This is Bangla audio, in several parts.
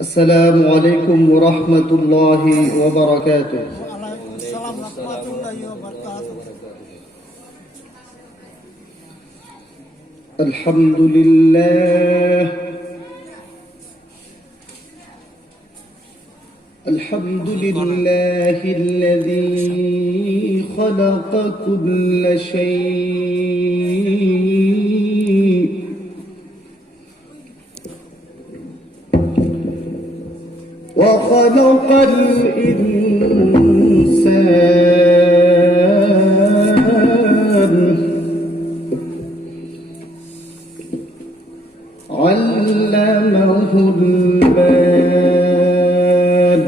السلام عليكم ورحمة الله وبركاته. الحمد لله الحمد لله الذي خلق كل شيء وخلق الإنسان علمه البيان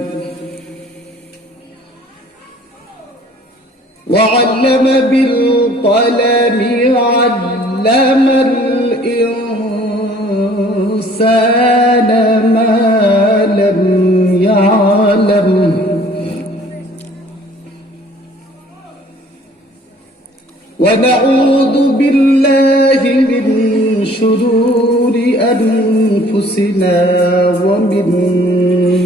وعلم بالقلم علم الإنسان ما لم يعلم ونعوذ بالله من شرور أنفسنا ومن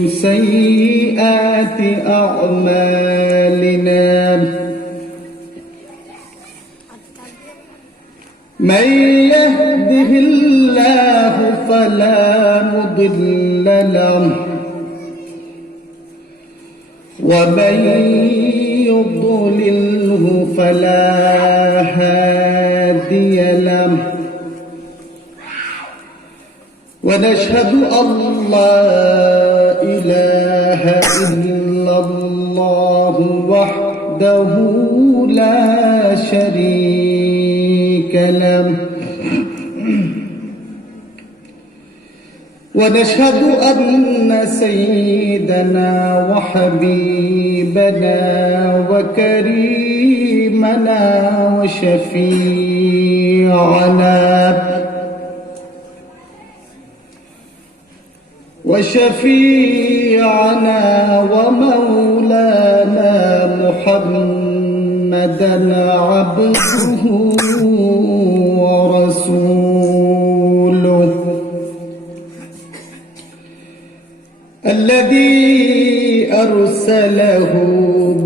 سيئات أعمالنا من يهده الله فلا مضل له ومن يضلله فلا هادي له ونشهد أن لا إله إلا الله وحده لا شريك له ونشهد أن سيدنا وحبيبنا وكريمنا وشفيعنا ومولانا محمدا عبده ورسوله الذي أرسله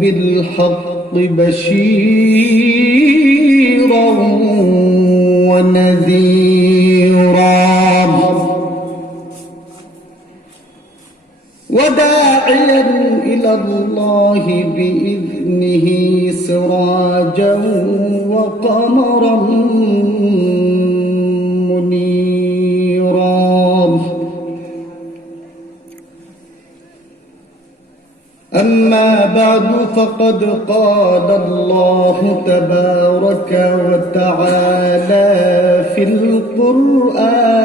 بالحق بشيرا ونذيرا وداعيا إلى الله بإذنه سراجا وقمرا منيرا أما بعد فقد قال الله تبارك وتعالى في القرآن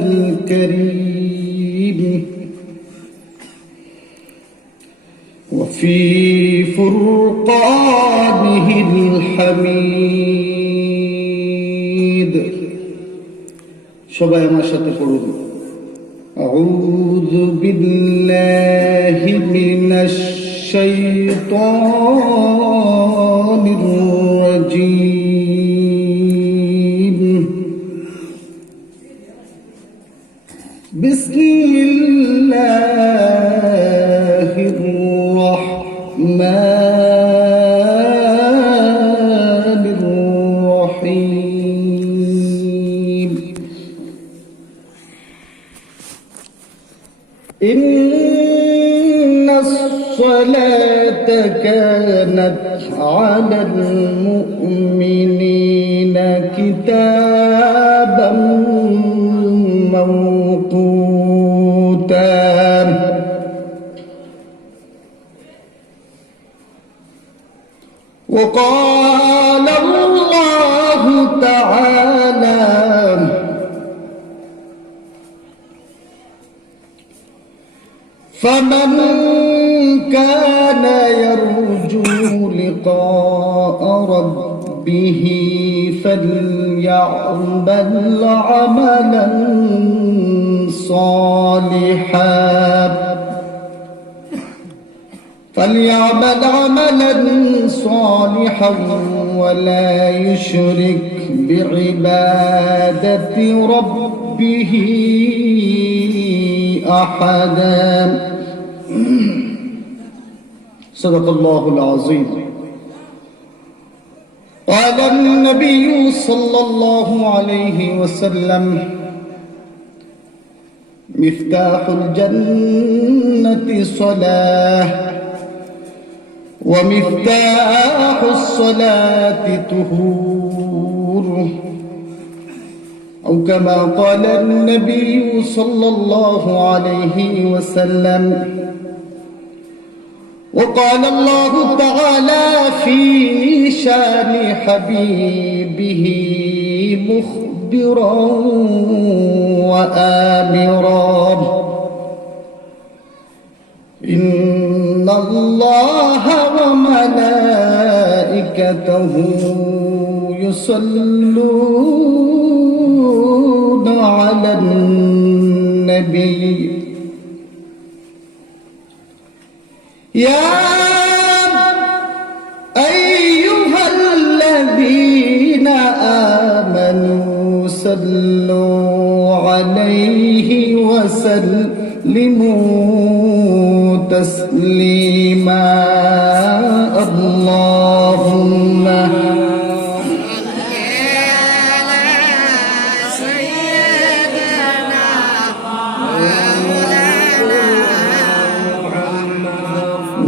الكريم وفي فرقانه الحميد সবাই আমার সাথে পড়ুন أعوذ بالله من الشيطان الرجيم بسم الله الرحمن الرحيم إن الصلاة كانت على المؤمنين كتابا موقوتا وقال الله تعالى فمن كان يرجو لقاء ربه فليعمل عملا صالحا ولا يشرك بعبادة ربه أحدا صدق الله العظيم. قال النبي صلى الله عليه وسلم مفتاح الجنة صلاة ومفتاح الصلاة طهور أو كما قال النبي صلى الله عليه وسلم. وقال الله تعالى في شان حبيبه مخبرا وآمرا إن الله وملائكته يصلون على النبي يا أيها الذين آمنوا صلوا عليه وسلموا تسليما اللهم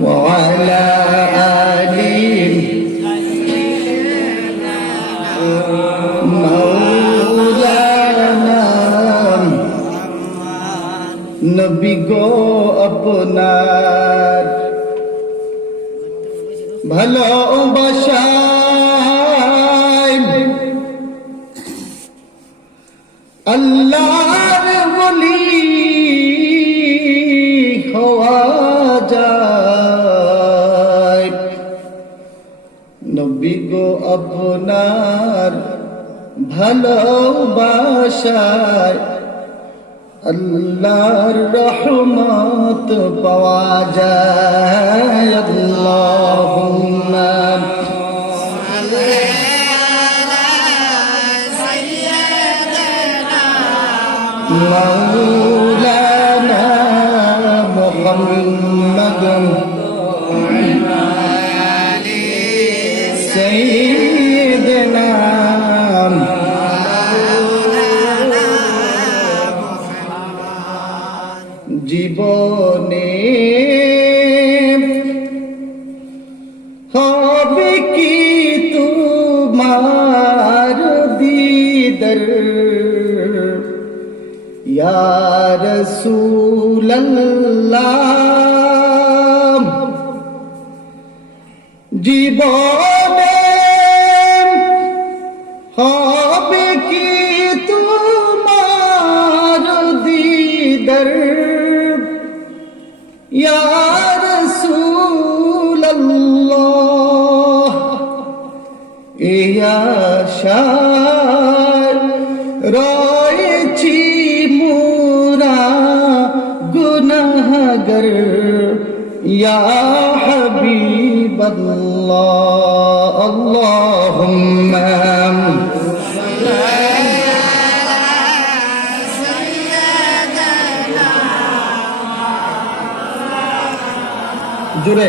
وعلى آله مولانا নবী গো আপনার ভালোবাসায় আল্লাহর ওলি হওয়া যায়। নবী গো আপনার ভালোবাসায় আল্লাহর রহমত পাওয়া যায়। আল্লাহুম্মা মাওলানা মুহাম্মদ সাইয়্যিদিনা জীবনে হবে কি তোমার দিদার ইয়া রাসূলুল্লাহ জীবনে হবে কি তোমার দিদার ইয়া রাসূলুল্লাহ এই আশায় রয়েছি মোরা গুনাহগার ইয়া হাবিবাল্লাহ আল্লাহুম্মা জুড়ে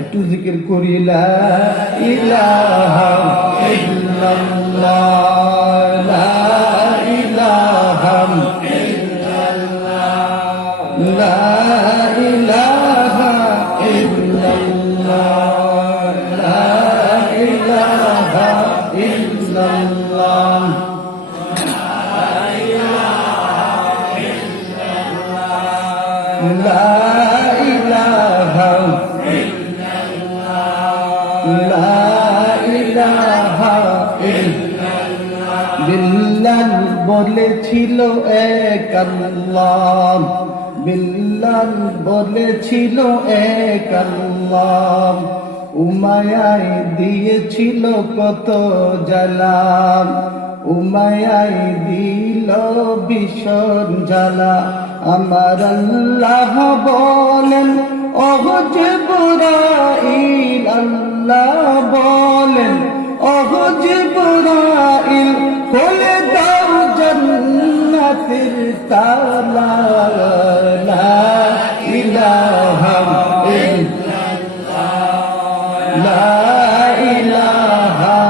একটু জিকির করি লা ইলাহা ইল্লাল্লাহ লা ইলাহা ইল্লাল্লাহ লা ইলাহা ইল্লাল্লাহ বিল্লাল বলেছিল এক আল্লাহ, বিল্লাল বলেছিল এক আল্লাহ, উমায়ায় দিয়েছিল কত জ্বালা, উমায়ায় দিল ভীষণ জ্বালা। আমার আল্লাহ বলেন ওহ জিবরাইল আল্লাহ বলেন ওহ জিবরাইল খুলে দাও জান্নাতের তালা লা ইলাহা ইল্লাল্লাহ লা ইলাহা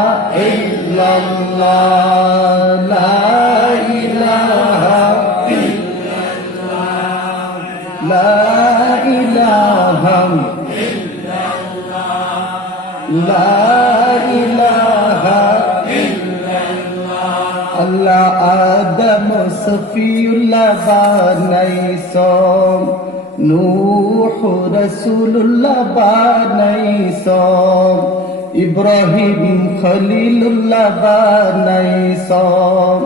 ইল্লাল্লাহ লা ইলাহা ইল্লাল্লাহ লা ইলাহা ইল্লাল্লাহ লা ইলাহা আল্লাহ আদম সফিউল্লাহ বানাইছন নূহ রাসূলুল্লাহ বানাইছন ইব্রাহিম খলিলুল্লাহ বানাইছন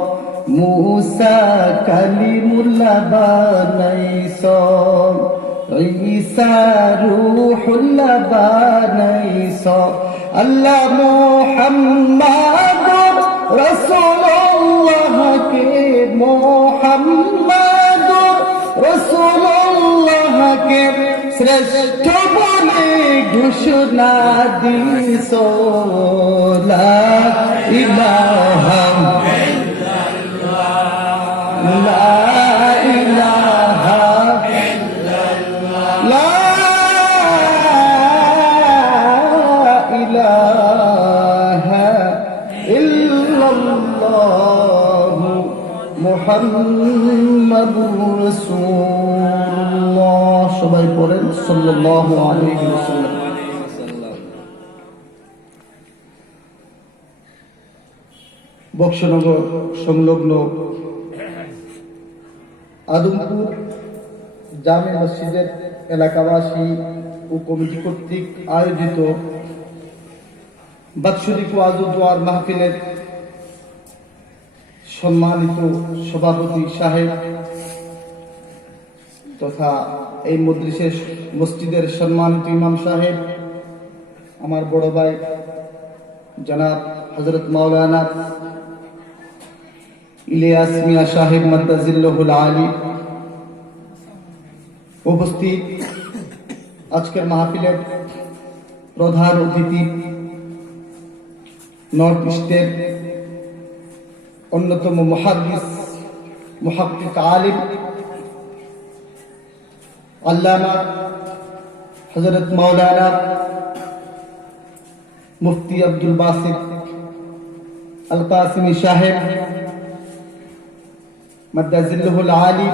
মুসা কালিমুল্লাহ বানাইছন ঈসা রূহুল্লাহ বানাইছন আল্লাহ মুহাম্মাদুর রাসূলুল্লাহ কে মুহাম্মাদুর রাসূলুল্লাহ কে শ্রেষ্ঠ বলে ঘোষণা দিছো লা ইলাহা ইল্লাল্লাহ লা ইলাহা ইল্লাল্লাহ লা ইলাহা ইল্লাল্লাহ মুহাম্মাদুর রাসূলুল্লাহ সবাই পড়েন সাল্লাল্লাহু আলাইহি ওয়াসাল্লাম। বক্সনগর সংলগ্ন আদমপুর জামে মসজিদের এলাকাবাসী ও কমিটি কর্তৃক আয়োজিত বাৎসরিক ওয়াজ ও দোয়ার মাহফিলের সম্মানিত সভাপতি সাহেব তথা এই মসজিদের সম্মানিত ইমাম সাহেব, আমার বড় ভাই জনাব হযরত মাওলানা ইলিয়াস মিয়া সাহেব মাদ্দাজিল্লাহুল আলী, উপস্থিত আজকের মাহফিলের প্রধান অতিথি নর্থ ইস্টের অন্যতম মুহাদ্দিস মুহাক্কিক আলিম আল্লামা হযরত মাওলানা মুফতি আব্দুল বাসিত আল কাসিমি সাহেব মাদ্দাজিল্লাহুল আলী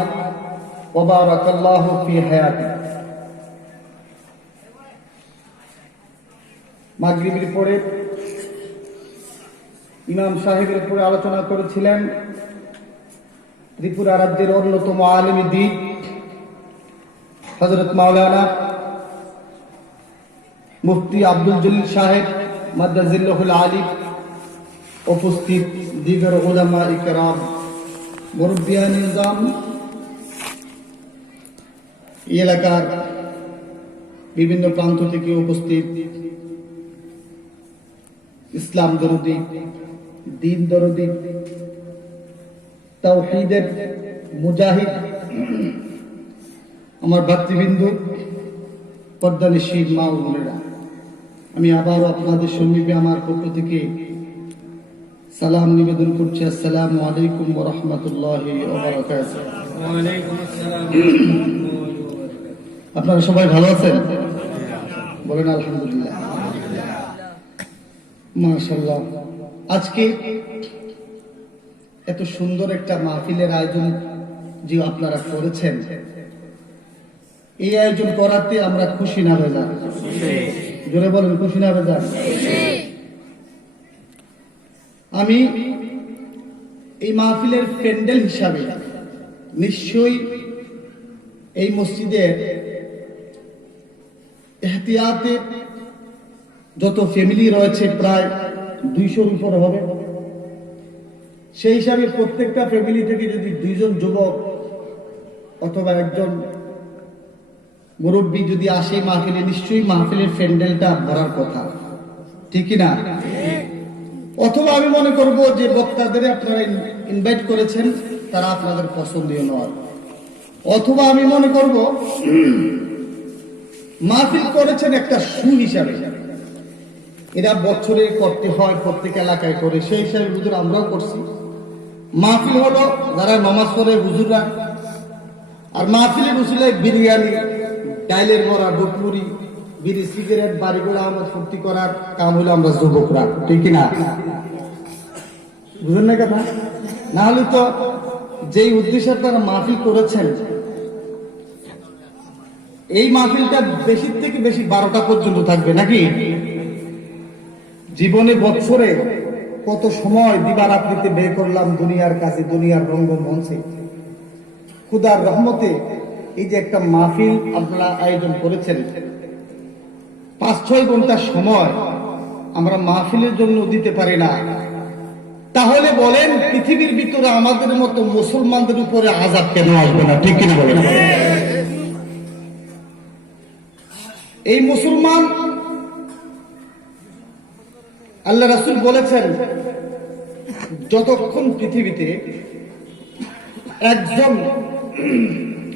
ওয়া বারাকাল্লাহু ফি হায়াতি। মাগরিবের পরে ইমাম সাহেবের উপরে আলোচনা করেছিলেন ত্রিপুরা রাজ্যের অন্যতম আলেম দ্বীপ হযরত মাওলানা মুফতি আব্দুল জলিল সাহেব মাদ্দাজিল্লাহুল আলী, উপস্থিত দিগর উলামা ইকরাম, মুরব্বিয়ান নিজাম, এই এলাকার বিভিন্ন প্রান্ত থেকে উপস্থিত ইসলাম দরদি, দ্বীন দরদি, তাওহীদের মুজাহিদ আমার ভাতৃবৃন্দু, পর্দানিশীন মা ও বোনেরা, আমি আবারও আপনাদের সমীপে আমার পক্ষ থেকে সালাম নিবেদন করছি। আসসালামু আলাইকুম ওয়া রাহমাতুল্লাহি ওয়া বারাকাতুহু। ওয়া আলাইকুম আসসালাম। আপনারা সবাই ভালো আছেন? বলেন আলহামদুলিল্লাহ। মাশাআল্লাহ। আজকে এত সুন্দর একটা মাহফিলের আয়োজন যে আপনারা করেছেন, এই আয়োজন করাতে আমরা খুশি না বেজার? জোরে বলেন, খুশি না বেজার? আমি এই মাহফিলের প্যান্ডেল হিসাবে নিশ্চয়ই এই মসজিদের এহতিয়াতে যত ফ্যামিলি রয়েছে প্রায় 200-র উপর হবে। সেই হিসাবে প্রত্যেকটা ফ্যামিলি থেকে যদি 2 জন যুবক অথবা একজন মুরব্বী যদি আসে মাহফিলে, নিশ্চয়ই মাহফিলের প্যান্ডেলটা ভরার কথা, ঠিক না? অথবা আমি মনে করব যে বক্তাদের আপনারা ইনভাইট করেছেন তারা আপনাদের পছন্দীয় নয়, অথবা আমি মনে করব মাহফিল করেছেন একটা সু হিসাবে, এরা বছরে করতে হয়, প্রত্যেক এলাকায় করে, সেই হিসাবে হুজুর আমরাও করছি। মাহফিল হলো যারা নমাজ পড়ে হুজুররা, আর মাহফিলের উসিলায় বিরিয়ানি, ডাইলের বড়া, ডুপুরি, বিড়ি, সিগারেট, বাড়িগুলো আমাদের ফুর্তি করার কাম হলো আমরা যুবকরা, ঠিক না? বুঝলেন না কথা? না হলে তো যেই উদ্দেশ্যে আপনারা মাহফিল করেছেন, এই মাহফিলটা বেশি থেকে বেশি 12টা পর্যন্ত থাকবে নাকি? জীবনে বছরে কত সময় দিবারাত্রিতে ব্যয় করলাম দুনিয়ার কাছে, দুনিয়ার রঙ্গমঞ্চে। খুদার রহমতে এই যে একটা মাহফিল আপনারা আয়োজন করেছেন, 5-6 ঘন্টা সময় আমরা মাহফিলের জন্য দিতে পারি না, তাহলে বলেন পৃথিবীর ভিতরে আমাদের মতো মুসলমানদের উপরে আযাব কেন আসবে না? ঠিক কিনা বলেন? এই মুসলমান, আল্লাহ রাসূল বলেছেন, যতক্ষণ পৃথিবীতে একজন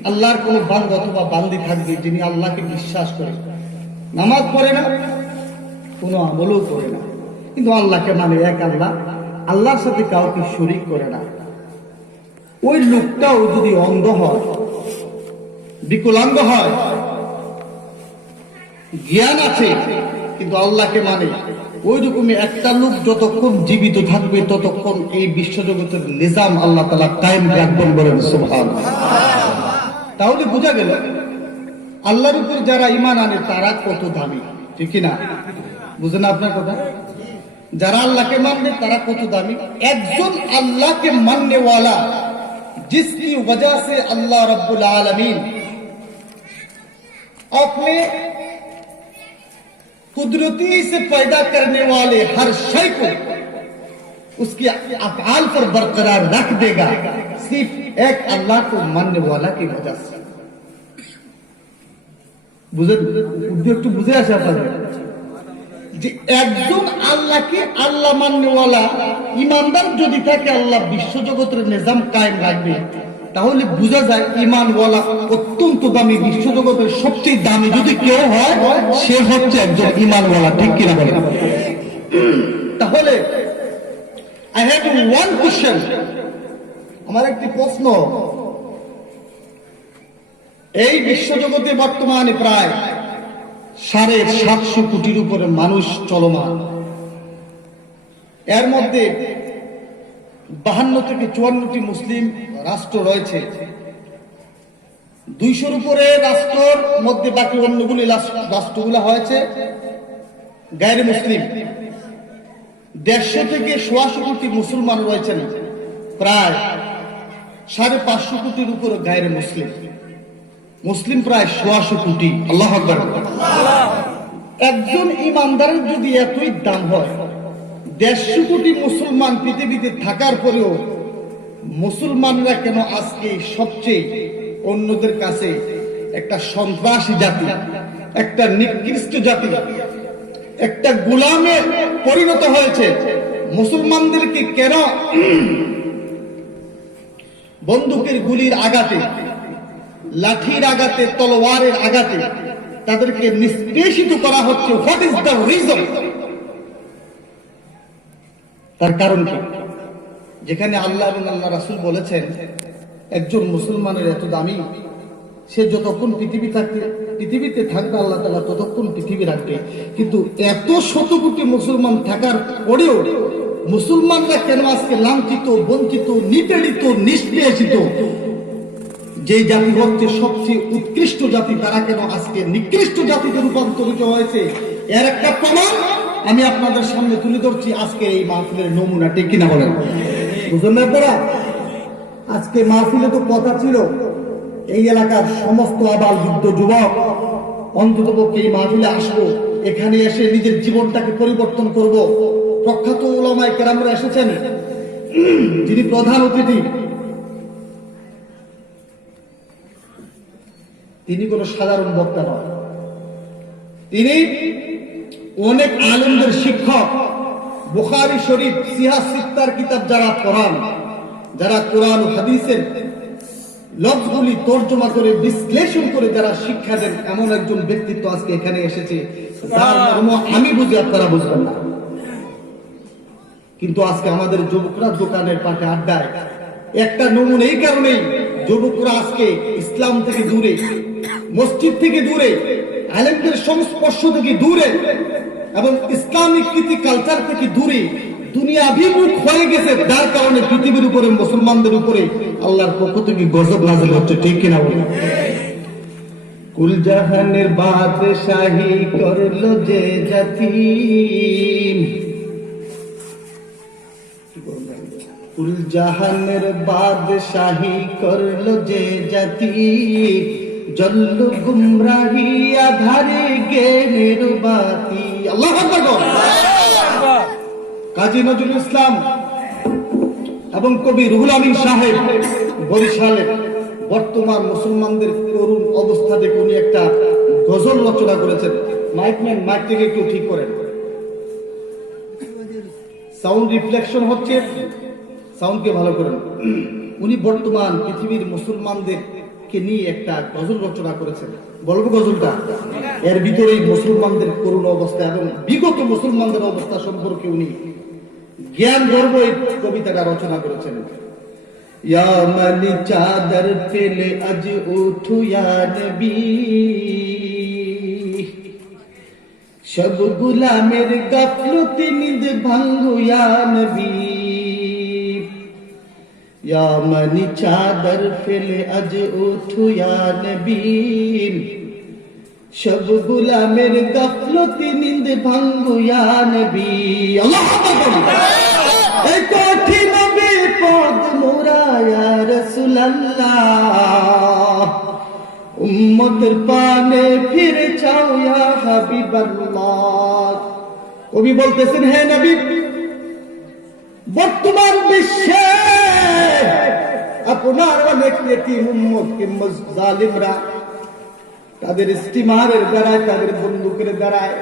আল্লাহর কোন বান্দা অথবা বান্দি থাকবে যিনি আল্লাহকে বিশ্বাস করে, নামাজ পড়ে না, কোন আমলও করে না, কিন্তু আল্লাহকে মানে এক আল্লাহ, আল্লাহর সাথে কাউকে শরীক করে না, ওই লোকটাও যদি অন্ধ হয়, বিকলাঙ্গ হয়, জ্ঞান আছে কিন্তু আল্লাহকে মানে, ওই রকমই একটা লোক যতক্ষণ জীবিত থাকবে ততক্ষণ এই বিশ্বজগতের নিজাম আল্লাহ তাআলা কায়েম রাখবেন, বলেন সুবহানাল্লাহ। তাহলে বোঝা গেল আল্লাহর উপর যারা ঈমান আনে তারা কত দামি, ঠিক না? বুঝেন আপনার কথা? যারা আল্লাহকে মানে তারা কত দামি। একজন আল্লাহকে मानने वाला जिसकी वजह से अल्लाह रब्बुल आलमीन अपने कुदरती से पैदा करने वाले हर शय को उसके अफ़आल पर बरकरार रख देगा, सिर्फ एक अल्लाह को मानने वाला की वजह से। একটু বুঝে আসে আপনাদের যে একজন আল্লাহকে আল্লাহ মাননেওয়ালা ইমানদার যদি থাকে, আল্লাহ বিশ্বজগতের নিজাম কায়েম রাখবে। তাহলে বোঝা যায় ইমানওয়ালা অত্যন্ত দামি, বিশ্বজগতের সবচেয়ে দামি যদি কেউ হয় সে হচ্ছে একজন ইমানওয়ালা, ঠিক কিনা বলেন? তাহলে আই হ্যাভ ওয়ান কোশ্চেন, আমার একটি প্রশ্ন। এই বিশ্বজগতে বর্তমানে প্রায় 750 কোটির উপরে মানুষ চলমান, এর মধ্যে 52 থেকে 54টি মুসলিম রাষ্ট্র রয়েছে। 200-র উপরে রাষ্ট্রের মধ্যে বাকি অন্যগুলি রাষ্ট্রগুলো হয়েছে গায়রে মুসলিম। 150 থেকে 180 কোটি মুসলমান রয়েছেন, প্রায় 550 কোটির উপরে গায়রে মুসলিম। মুসলিম প্রায় 180 কোটি। আল্লাহু আকবার। একজন ইমানদারের যদি এতই দাম হয়, 150 কোটি মুসলমান পৃথিবীতে থাকার পরেও মুসলমানরা কেন আজকে সবচেয়ে অন্যদের কাছে একটা সন্ত্রাসী জাতি, একটা নিকৃষ্ট জাতি, একটা গোলামে পরিণত হয়েছে? মুসলমানদেরকে কেন বন্দুকের গুলির আঘাতে, লাঠির আঘাতে, তলোয়ারের আঘাতে তাদেরকে নিষ্পেষিত করা হচ্ছে? What is the reason? তার কারণ কি? যেখানে আল্লাহ এবং আল্লাহ রাসূল বলেছেন একজন মুসলমানের এত দামি, সে যতক্ষণ পৃথিবীতে থাকবে আল্লাহ তাআলা ততক্ষণ পৃথিবী রাখবে। কিন্তু এত শত কোটি মুসলমান থাকার পরেও মুসলমানরা কেন আজকে লাঞ্ছিত, বঞ্চিত, নিপীড়িত, নিষ্পেষিত? যে জাতি হচ্ছে সবচেয়ে উৎকৃষ্ট জাতি, তারা কেন আজকে নিকৃষ্ট জাতিতে রূপান্তরিত হয়েছে? এর একটা প্রমাণ আমি আপনাদের সামনে তুলে ধরছি আজকে এই মাহফিলের নমুনা, ঠিক কিনা বলেন? বুঝলেন না আপনারা? আজকে মাহফিলে তো কথা ছিল এই এলাকার সমস্ত আবাল বৃদ্ধ যুবক অন্ততপক্ষে এই মাহফিলে আসবো, এখানে এসে নিজের জীবনটাকে পরিবর্তন করব। প্রখ্যাত উলামায়ে কেরামরা এসেছেন, যিনি প্রধান অতিথি, তিনি কোন সাধারণ বক্তা নয়, তিনি অনেক আলেমদের শিক্ষক। বুখারী শরীফ, সিহাহ সিত্তার কিতাব যারা পড়ান, যারা কোরআন ও হাদিসের লফজগুলি তর্জমা করে বিশ্লেষণ করে যারা শিক্ষা দেন এমন একজন ব্যক্তিত্ব আজকে এখানে এসেছে যার মর্ম আমি বুঝি আপনারা বুঝবেন না। কিন্তু আজকে আমাদের যুবকরা দোকানের পাশে আড্ডায় একটা নমুনা এই কারণেই যুবকরা আজকে ইসলাম থেকে দূরে, মসজিদ থেকে দূরে, আলেমদের সংস্পর্শ থেকে দূরে এবং ইসলামিক কৃতি কালচার থেকে দূরে দুনিয়াভিমুখ হয়ে গেছে, যার কারণে পৃথিবীর উপরে মুসলমানদের উপরে আল্লাহর পক্ষ থেকে গজব নাযিল হচ্ছে। ঠিক কিনা বলেন? কুল জাহানের বাদশাহী করলো যে জাতি, কুল জাহানের বাদশাহী করলো যে জাতি, জল্ল গুমরাহি আধারে জ্ঞানের বাতি। আল্লাহু আকবার। কাজী নজরুল ইসলাম এবং কবি রুহুল আমিন সাহেব বরিশালে বর্তমান মুসলমানদের করুণ অবস্থা দেখে উনি একটা গজল রচনা করেছেন। মাইকম্যান মাইকটাকে একটু ঠিক করেন, সাউন্ড রিফ্লেকশন হচ্ছে, সাউন্ডকে ভালো করেন। উনি বর্তমান পৃথিবীর মুসলমানদেরকে নিয়ে একটা গজল রচনা করেছেন। বলবো গজলটা? এর ভিতরেই মুসলমানদের করুণ অবস্থা এবং বিগত মুসলমানদের অবস্থা সম্পর্কে উনি জ্ঞান গর্ব এই কবিতাটা রচনা করেছেন। ইয়া মানি চাদর ফেলে আজ উঠু ইয়া নবী, সব গুলামের গাফলতি নিদ ভাঙ্গো ইয়া নবী। ইয়া মানি চাদর ফেলে আজ উঠু ইয়া নবী, সব গুলামের গাফলতি নিদ ভাঙ্গো ইয়া নবী। আল্লাহু আকবার। এই কঠিন বিপদ মোরা ইয়া রাসূলুল্লাহ, উম্মতের পানে ফিরে চাও ইয়া হাবিবাল্লাহ। কবি বলতেছেন, হে নবী, বর্তমান বিশ্বে আপনার অনেক ইতিম উম্মতকে জালিমরা তাদের স্টিমারের দ্বারায়, তাদের বন্দুকের দ্বারায়,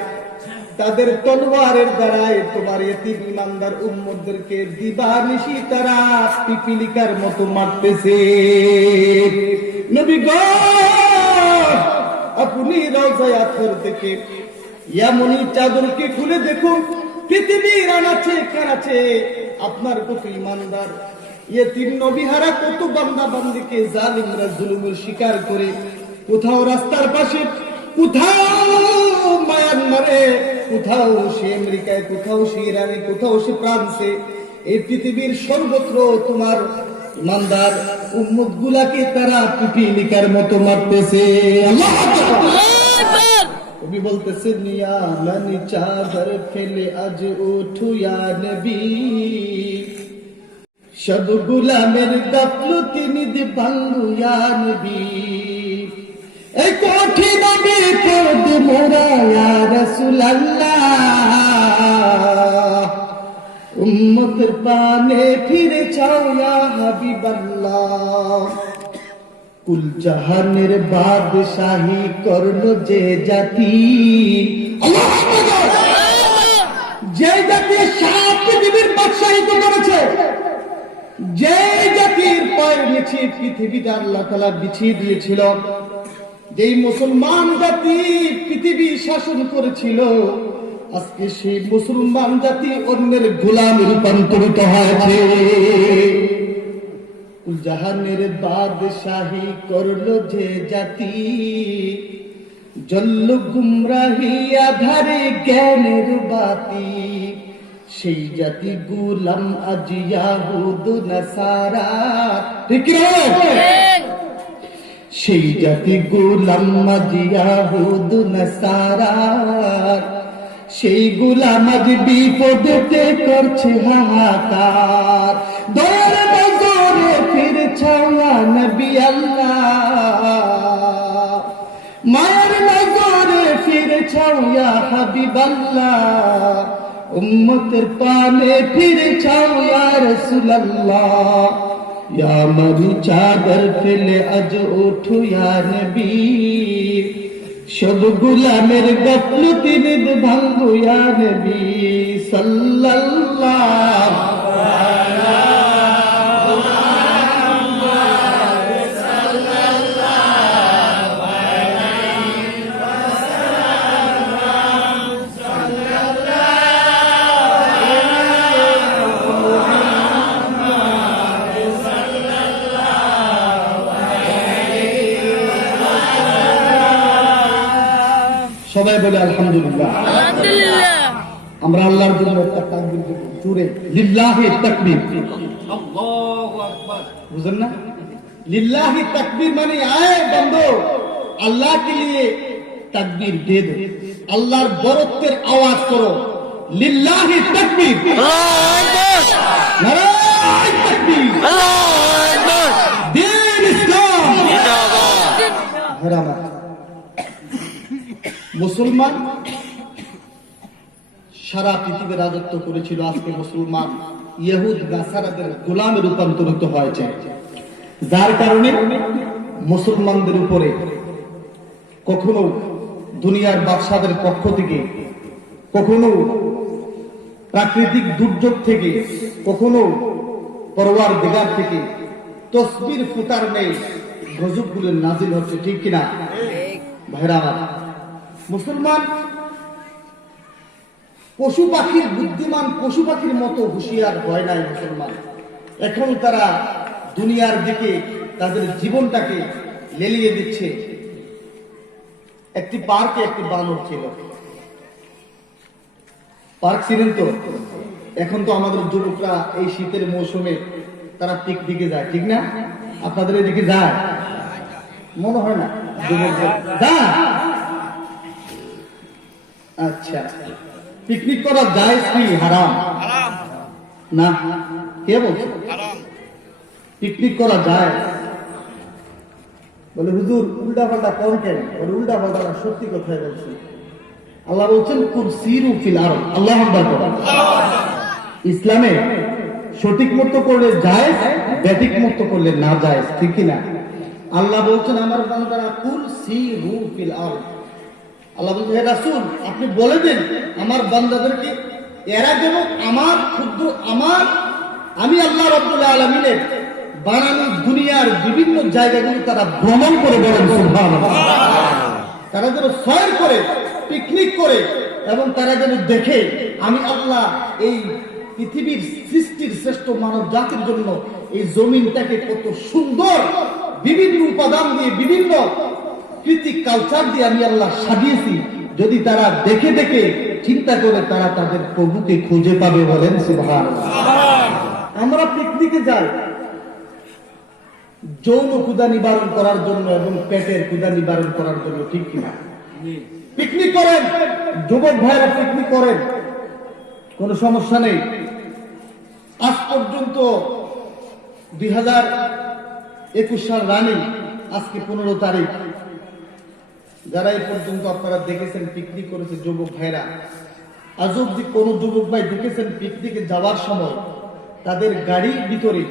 তাদের তলোয়ারের দ্বারায় তোমার ইতিম ইমানদার উম্মতদেরকে দিবানিশি তারা পিপিলিকার মতো মারতেছে। নবী গো, আপনি রওজায়ে আতহার থেকে এমনই চাদরকে খুলে দেখুন, পৃথিবীর আনাচে কানাচে আপনার কত ইমানদার ইতিম নবীহারা কত বান্দা বান্দিকে জালিমরা জুলুমের শিকার করে, কোথাও রাস্তার পাশে, কোথাও মায়ানমারে, কোথাও সে আমেরিকায়, কোথাও সে ইরানে, কোথাও সে ফ্রান্সে, এই পৃথিবীর সর্বত্র তোমার ইমানদার উম্মত গুলাকে তারা পিপিলিকার মতো মারতেছে। আল্লাহু আকবার। কবি বলতেছে, নিয়া মানি চাদর ফেলে আজ উঠু ইয়া নবী, সব গুলামের গাফলতি নিদ ভাঙ্গো ইয়া নবী। এই কঠিন বিপদ মোরা ইয়া রাসূলুল্লাহ, উম্মতের পানে ফিরে চাও ইয়া হাবিবাল্লাহ। কুল জাহানের বাদশাহী করলো যে জাতি, আল্লাহু আকবার, যে জাতি সারা পৃথিবীর বাদশাহিত্ব করেছে, যে জাতির পায়ের নিচে পৃথিবীটা আল্লাহ তাআলা বিছিয়ে দিয়েছিল, যেই মুসলমান জাতি পৃথিবী শাসন করেছিল, আজকে সেই মুসলমান জাতি অন্যের গোলামে রূপান্তরিত হয়েছে। জাহানের বাদশাহী করলো যে জাতি, জল্ল গুমরাহি আধারে জ্ঞানের বাতি, সেই জাতি গোলাম আজ ইয়াহুদ নাসারা। ঠিক আছে? সেই জাতি গোলাম আজ ইয়াহুদ নাসারা, সেই গোলাম আজ বিপদেতে করছে হাহাকার। দয়ার নজরে ফিরে চাও ইয়া নবী আল্লাহ, মায়ের নজরে ফিরে চাও ইয়া হাবিবাল্লাহ, উম্মতের পানে ফিরে চাও ইয়া রাসূলুল্লাহ। ইয়া মানি চাদর ফেলে আজ ওঠো ইয়া নবী, সব গুলামের গাফলতি নিদ ভাঙ্গো ইয়া নবী সাল্লাল্লাহু আলাইহি সবাই বলে আলহামদুলিল্লাহ। আমরা আল্লাহর জন্য একটা তাকবীর দেব জোরে, লিল্লাহি তাকবীর। আল্লাহু আকবার। বুঝেন না? লিল্লাহি তাকবীর মানে আয় বন্ধু আল্লাহ কে লিয়ে তাকবীর দে দো, আল্লাহর বরত্বের আওয়াজ করো, লিল্লাহি তাকবীর, আল্লাহু আকবার, নারায়ে তাকবীর, আল্লাহু আকবার, দ্বীন ইসলাম জিন্দাবাদ। মুসলমান সারা পৃথিবী রাজত্ব করেছিল, আজকে মুসলমান ইহুদ নাসারাদের গোলামে রূপান্তরিত হয়েছে, যার কারণে মুসলমানদের উপরে কখনো দুনিয়ার বাদশাদের পক্ষ থেকে, কখনো প্রাকৃতিক দুর্যোগ থেকে, কখনো পরওয়ারদিগার থেকে তসবির ফুটার নেই গজবগুলো নাজিল হচ্ছে, ঠিক কিনা ভাইরা আমার? মুসলমান পশু পাখির বুদ্ধিমান, পশু পাখির মতো হুঁশিয়ার হয় নাই মুসলমান। এখন তারা দুনিয়ার দিকে তাদের জীবনটাকে লেলিয়ে দিচ্ছে। একটি পার্কে একটি বানর ছিল, পার্ক ছিলেন তো। এখন তো আমাদের যুবকরা এই শীতের মৌসুমে তারা পিকনিকে যায়, ঠিক না? আপনাদের এদিকে যায় মনে হয় না? যুবকরা যায়। আচ্ছা, পিকনিক করা যায় কি হারাম? না, কে বলছে পিকনিক করা যায়? বলে হুজুর উল্টা পাল্টা কোন কেন? বলে উল্টা পাল্টা সত্যি কথাই বলছি। আল্লাহ বলছেন কুরসিরু ফিল আরদ, আল্লাহ আকবার করেন। ইসলামে সঠিক মতো করলে যায়, ব্যাঠিক মতো করলে না যায়, ঠিক কি না? আল্লাহ বলছেন আমার বান্দারা কুরসিরু ফিল আরদ। আল্লাহ বলছেন হে রাসূল আপনি বলে দেন আমার বান্দাদেরকে এরা যেন আমার ক্ষুদ্র আমি আল্লাহ রাব্বুল আলামিনের বানানো দুনিয়ার বিভিন্ন জায়গাগুলো তারা ভ্রমণ করে, বলেন সুবহানাল্লাহ। তারা যেন সয়র করে, পিকনিক করে, এবং তারা যেন দেখে আমি আল্লাহ এই পৃথিবীর সৃষ্টির শ্রেষ্ঠ মানব জাতির জন্য এই জমিনটাকে কত সুন্দর বিভিন্ন উপাদান দিয়ে, বিভিন্ন কৃত্রিক কালচার দিয়ে আমি আল্লাহ সাজিয়েছি। যদি তারা দেখে দেখে চিন্তা করে তারা তাদের প্রভুকে খুঁজে পাবে, বলেন সুবহানাল্লাহ। আমরা পিকনিকে যাই যৌন ক্ষুধা নিবারণ করার জন্য এবং পেটের ক্ষুধা নিবারণ করার জন্য, ঠিক কিনা? পিকনিক করেন, যুবক ভাইরা পিকনিক করেন, কোনো সমস্যা নেই। আজ পর্যন্ত 2021 সাল রানিং, আজকে 15 তারিখ। যারা এই পর্যন্ত আপনারা দেখেছেন পিকনিক করেছে যুবক ভাইরা, আজ অব্দি কোন যুবক ভাই দেখেছেন পিকনিকে যাওয়ার সময় তাদের গাড়ির ভিতরে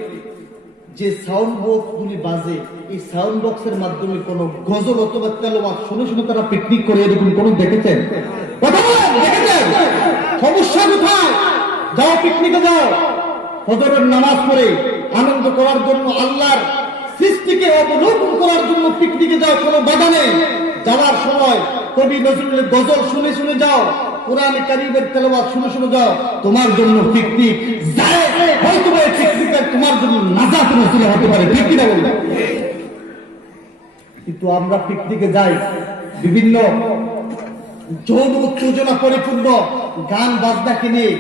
যে সাউন্ড বক্স গুলি বাজে, এই সাউন্ড বক্সের মাধ্যমে কোন গজল অথবা তেলাওয়াত শুনে শুনে তারা পিকনিক করে, এরকম কোন দেখেছেন? সমস্যা কোথায়? যাও পিকনিকে যাও, ফজরের নামাজ পড়ে আনন্দ করার জন্য, আল্লাহর সৃষ্টিকে অবলোকন করার জন্য পিকনিকে যাও, কোনো বাধা নেই। যাওয়ার সময় কবি নজরুলের গজল শুনে শুনে যাও, কোরআনে কারীমের তেলাওয়াত শুনে শুনে যাও, তোমার জন্য পিকনিক যায়। হয়তো এই পিকনিকটা তোমার জন্য নাজাতের ওসিলা হতে পারে, ঠিক কিনা বলুন? কিন্তু আমরা পিকনিকে যাই বিভিন্ন যৌন উত্তেজনা পরিপূর্ণ গান বাজনাকে নিয়ে।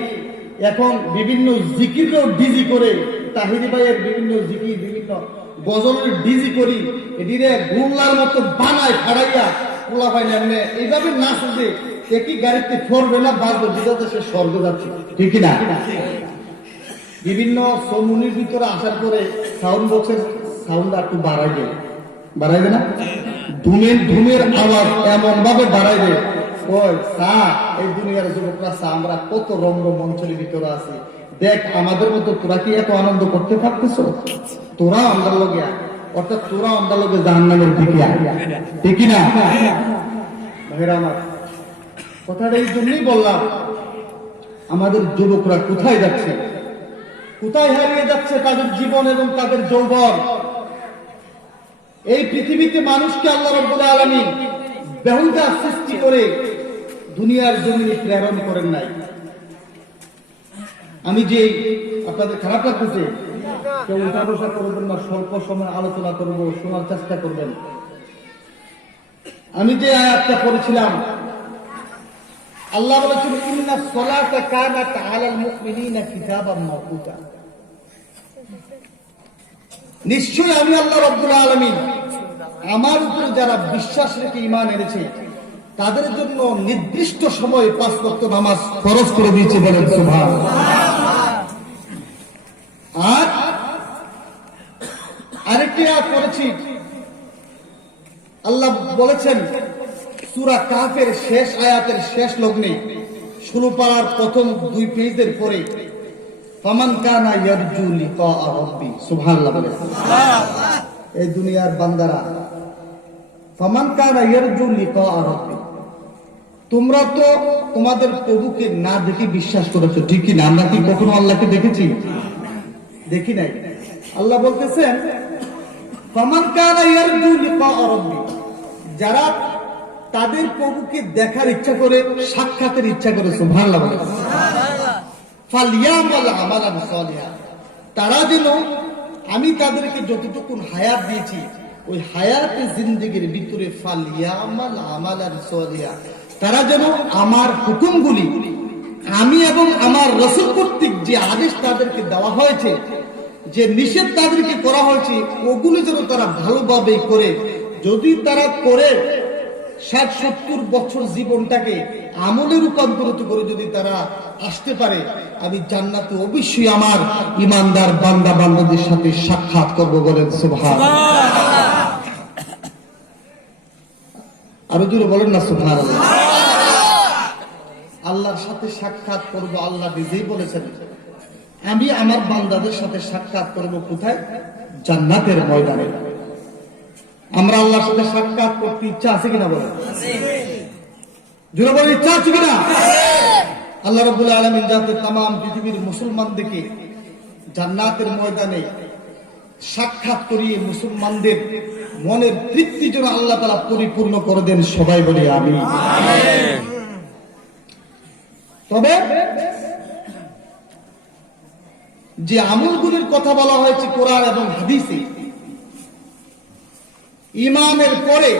এখন বিভিন্ন জিকিরও ডিজি করে, তাহিরি ভাইয়ের বিভিন্ন জিকির, বিভিন্ন গজলের ডিজি করি, এটিরে গুল্লার মতো বানায় ফাড়াইয়া পোলা পাই না এইভাবে নাচে, একই গাড়িতে ফরবে না বাজবে, বিগত সে স্বর্গ যাচ্ছে, ঠিক না? বিভিন্ন সমুনির ভিতরে আসার পরে সাউন্ড বক্সের সাউন্ড একটু বাড়াইবে না? ধুমের আওয়াজ এমন ভাবে বাড়াইবে, ওই সা এই দুনিয়ার যুবকরা সা আমরা কত রঙ্গমঞ্চের ভিতরে আছি, দেখ আমাদের মতো তোরা কি এত আনন্দ করতে পারতেছ? তোরা আমাদের লগে, অর্থাৎ তোরা আমাদের লগে জাহান্নামের দিকে, ঠিক না? ভাইরা আমার, কথাটা এই জন্যই বললাম, আমাদের যুবকরা কোথায় যাচ্ছে, কোথায় হারিয়ে যাচ্ছে তাদের জীবন এবং তাদের যৌবন। এই পৃথিবীতে মানুষকে আল্লাহ রাব্বুল আলামিন বেহুদা সৃষ্টি করে দুনিয়ার জমিনে প্রেরণ করেন নাই। আমি যে আপনাদের খারাপ লাগতেছে, কেউ উঠা বসা করবেন না, স্বল্প সময় আলোচনা করব, শোনার চেষ্টা করবেন। আমি যে আয়াতটা পড়েছিলাম আল্লাহ বলেছেন ইন্নাস সালাতা কানাত আলাল মুমিনিনা কিতাবাম মাওকুতা, নিশ্চয়ই আমি আল্লাহ রাব্বুল আলামিন আমার উপরে যারা বিশ্বাস রেখে ঈমান এনেছে তাদের জন্য নির্দিষ্ট সময়ে 5 ওয়াক্ত নামাজ ফরজ করে দিয়েছে, বলেন সুবহানাল্লাহ। আর আরেকটি আয়াত পড়েছি, আল্লাহ বলেছেন সূরা কাফের শেষ আয়াতের শেষ লগ্নে 16 পারার প্রথম 2 পেজের পরে ফামান কানা ইয়ারজু লিকা রাব্বি, সুবহানাল্লাহ বলেন। এই দুনিয়ার বান্দারা, ফামান কানা ইয়ারজু লিকা রাব্বি, তোমরা তো তোমাদের প্রভুকে না দেখে বিশ্বাস করেছো, ঠিক কি না? আমরা কি কখনো আল্লাহকে দেখেছি? দেখি নাই। আল্লাহ বলতেছেন ফামান কানা ইয়ারজু লিকা রাব্বি, যারা তাদের প্রভুকে দেখার ইচ্ছা করে, সাক্ষাতের ইচ্ছা করে, সুবহানাল্লাহ বলেন, ফালিয়ামাল আমালান সালিহা, তারা যেন আমি তাদেরকে যতটুকু হায়াত দিয়েছি ওই হায়াতে জিন্দেগির ভিতরে ফালিয়ামাল আমালান সালিহা, তারা যেন আমার হুকুমগুলি, আমি এবং আমার রাসূল কর্তৃক যে আদেশ তাদেরকে দেওয়া হয়েছে, যে নিষেধ তাদেরকে করা হয়েছে, ওগুলো যেন তারা ভালোভাবে করে। যদি তারা করে 60-70 বছর জীবনটাকে আমলে রূপান্তরিত করে যদি তারা আসতে পারে, আমি জান্নাতে অবশ্যই আমার ইমানদার বান্দা বান্দাদের সাথে সাক্ষাৎ করব, বলেন সুবহানাল্লাহ। আরো জোরে বলেন না সুবহানাল্লাহ। আল্লাহর সাথে সাক্ষাৎ করব, আল্লাহ নিজেই বলেছেন আমি আমার বান্দাদের সাথে সাক্ষাৎ করব কোথায়? জান্নাতের ময়দানে। আমরা আল্লাহর সাথে সাক্ষাৎ করতে ইচ্ছা আছে কিনা বলেন? জোরে বলেন, ইচ্ছা আছে কিনা? আল্লাহ রাব্বুল আলামিন যাতে तमाम পৃথিবীর মুসলমানদেরকে জান্নাতের ময়দানে সাক্ষাৎ করিয়ে মুসলমানদের মনের তৃপ্তি যেন আল্লাহ তাআলা পরিপূর্ণ করে দেন, সবাই বলি আমিন। তবে যে আমলগুলির কথা বলা হয়েছে কোরআন এবং হাদিসে, ঈমানের পরে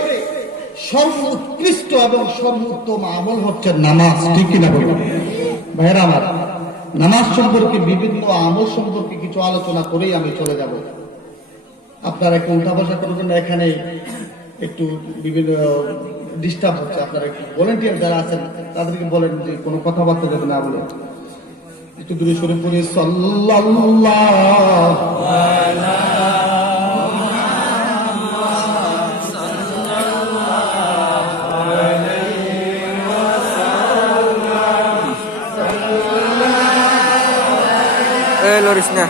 সর্বোৎকৃষ্ট এবং সর্বোত্তম আমল হচ্ছে নামাজ, ঠিক কিনা বলুন ভাইরা আমার? নামাজ সম্পর্কে, বিভিন্ন আমল সম্পর্কে কিছু আলোচনা করেই আমি চলে যাব। আপনারা একটু উঠা বসা করবেন না, এখানে একটু বিভিন্ন ডিস্টার্ব হচ্ছে। আপনারা একটু ভলেন্টিয়ার যারা আছেন তাদেরকে বলেন যে কোনো কথাবার্তা যাতে না বলে, একটু দূরে সরে পড়ে সাল্লাল্লাহু আলাইহি Lorisnya.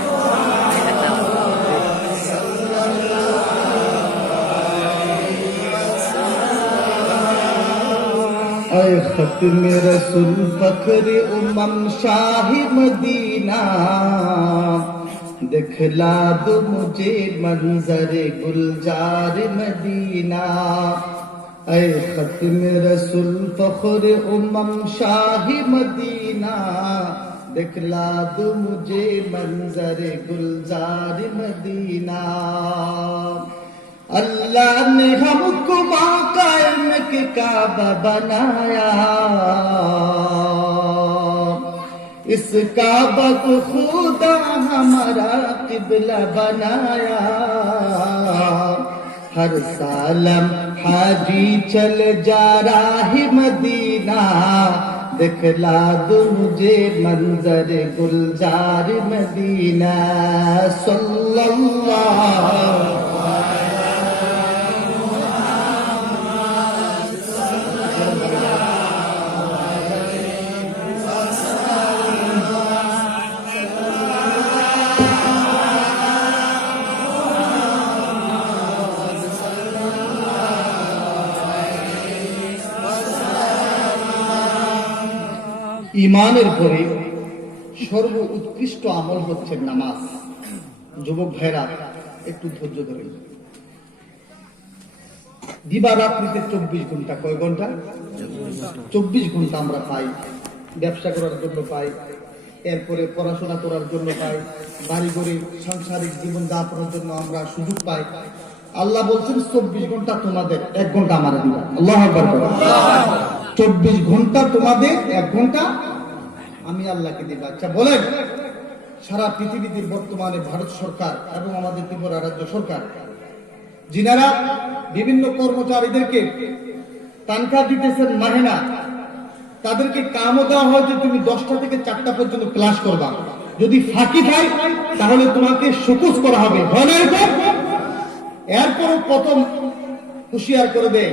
ऐ खत्म रसूल फख्र उमम शाही मदीना, दिखला दो मुझे मंजर गुलजार मदीना। ऐ खत्म रसूल फख्र उमम शाही मदीना, दिखला दो मुझे मंजर गुलजार मदीना। अल्लाह ने हमको कायम के काबा बनाया, इस काबा को खुदा हमारा किबला बनाया। हर सालम हाजी चल जा राही मदीना, दिखला दो मुझे मंजर गुलजार मदीना। सल्लल्लाहु ইমানের পরে সর্ব উৎকৃষ্ট আমল হচ্ছে নামাজ। যুবক ভাইরা একটু ধৈর্য ধরেন। দিবা রাত্রিতে 24 ঘন্টা, কয় ঘন্টা? 24 ঘন্টা আমরা পাই। ব্যবসা করার জন্য পাই, এরপরে পড়াশোনা করার জন্য পাই, বাড়ি ঘরে সাংসারিক জীবন যাপনের জন্য আমরা সুযোগ পাই। আল্লাহ বলছেন 24 ঘন্টা তোমাদের, 1 ঘন্টা আমার দিবা। আল্লাহু আকবার। 24 ঘন্টা তোমাদের, 1 ঘন্টা আমি আল্লাহকে দিব। আচ্ছা বলেন, সারা পৃথিবীতে বর্তমানে ভারত সরকার এবং আমাদের ত্রিপুরা রাজ্য সরকার যিনারা বিভিন্ন কর্মচারীদেরকে তানখা দিতেছেন মাহেনা, তাদেরকে কামও দেওয়া হয় যে তুমি 10টা থেকে 4টা পর্যন্ত ক্লাস করবা, যদি ফাঁকি পাই তাহলে তোমাকে শোকজ করা হবে। এরপরও প্রথম হুঁশিয়ার করে দেয়,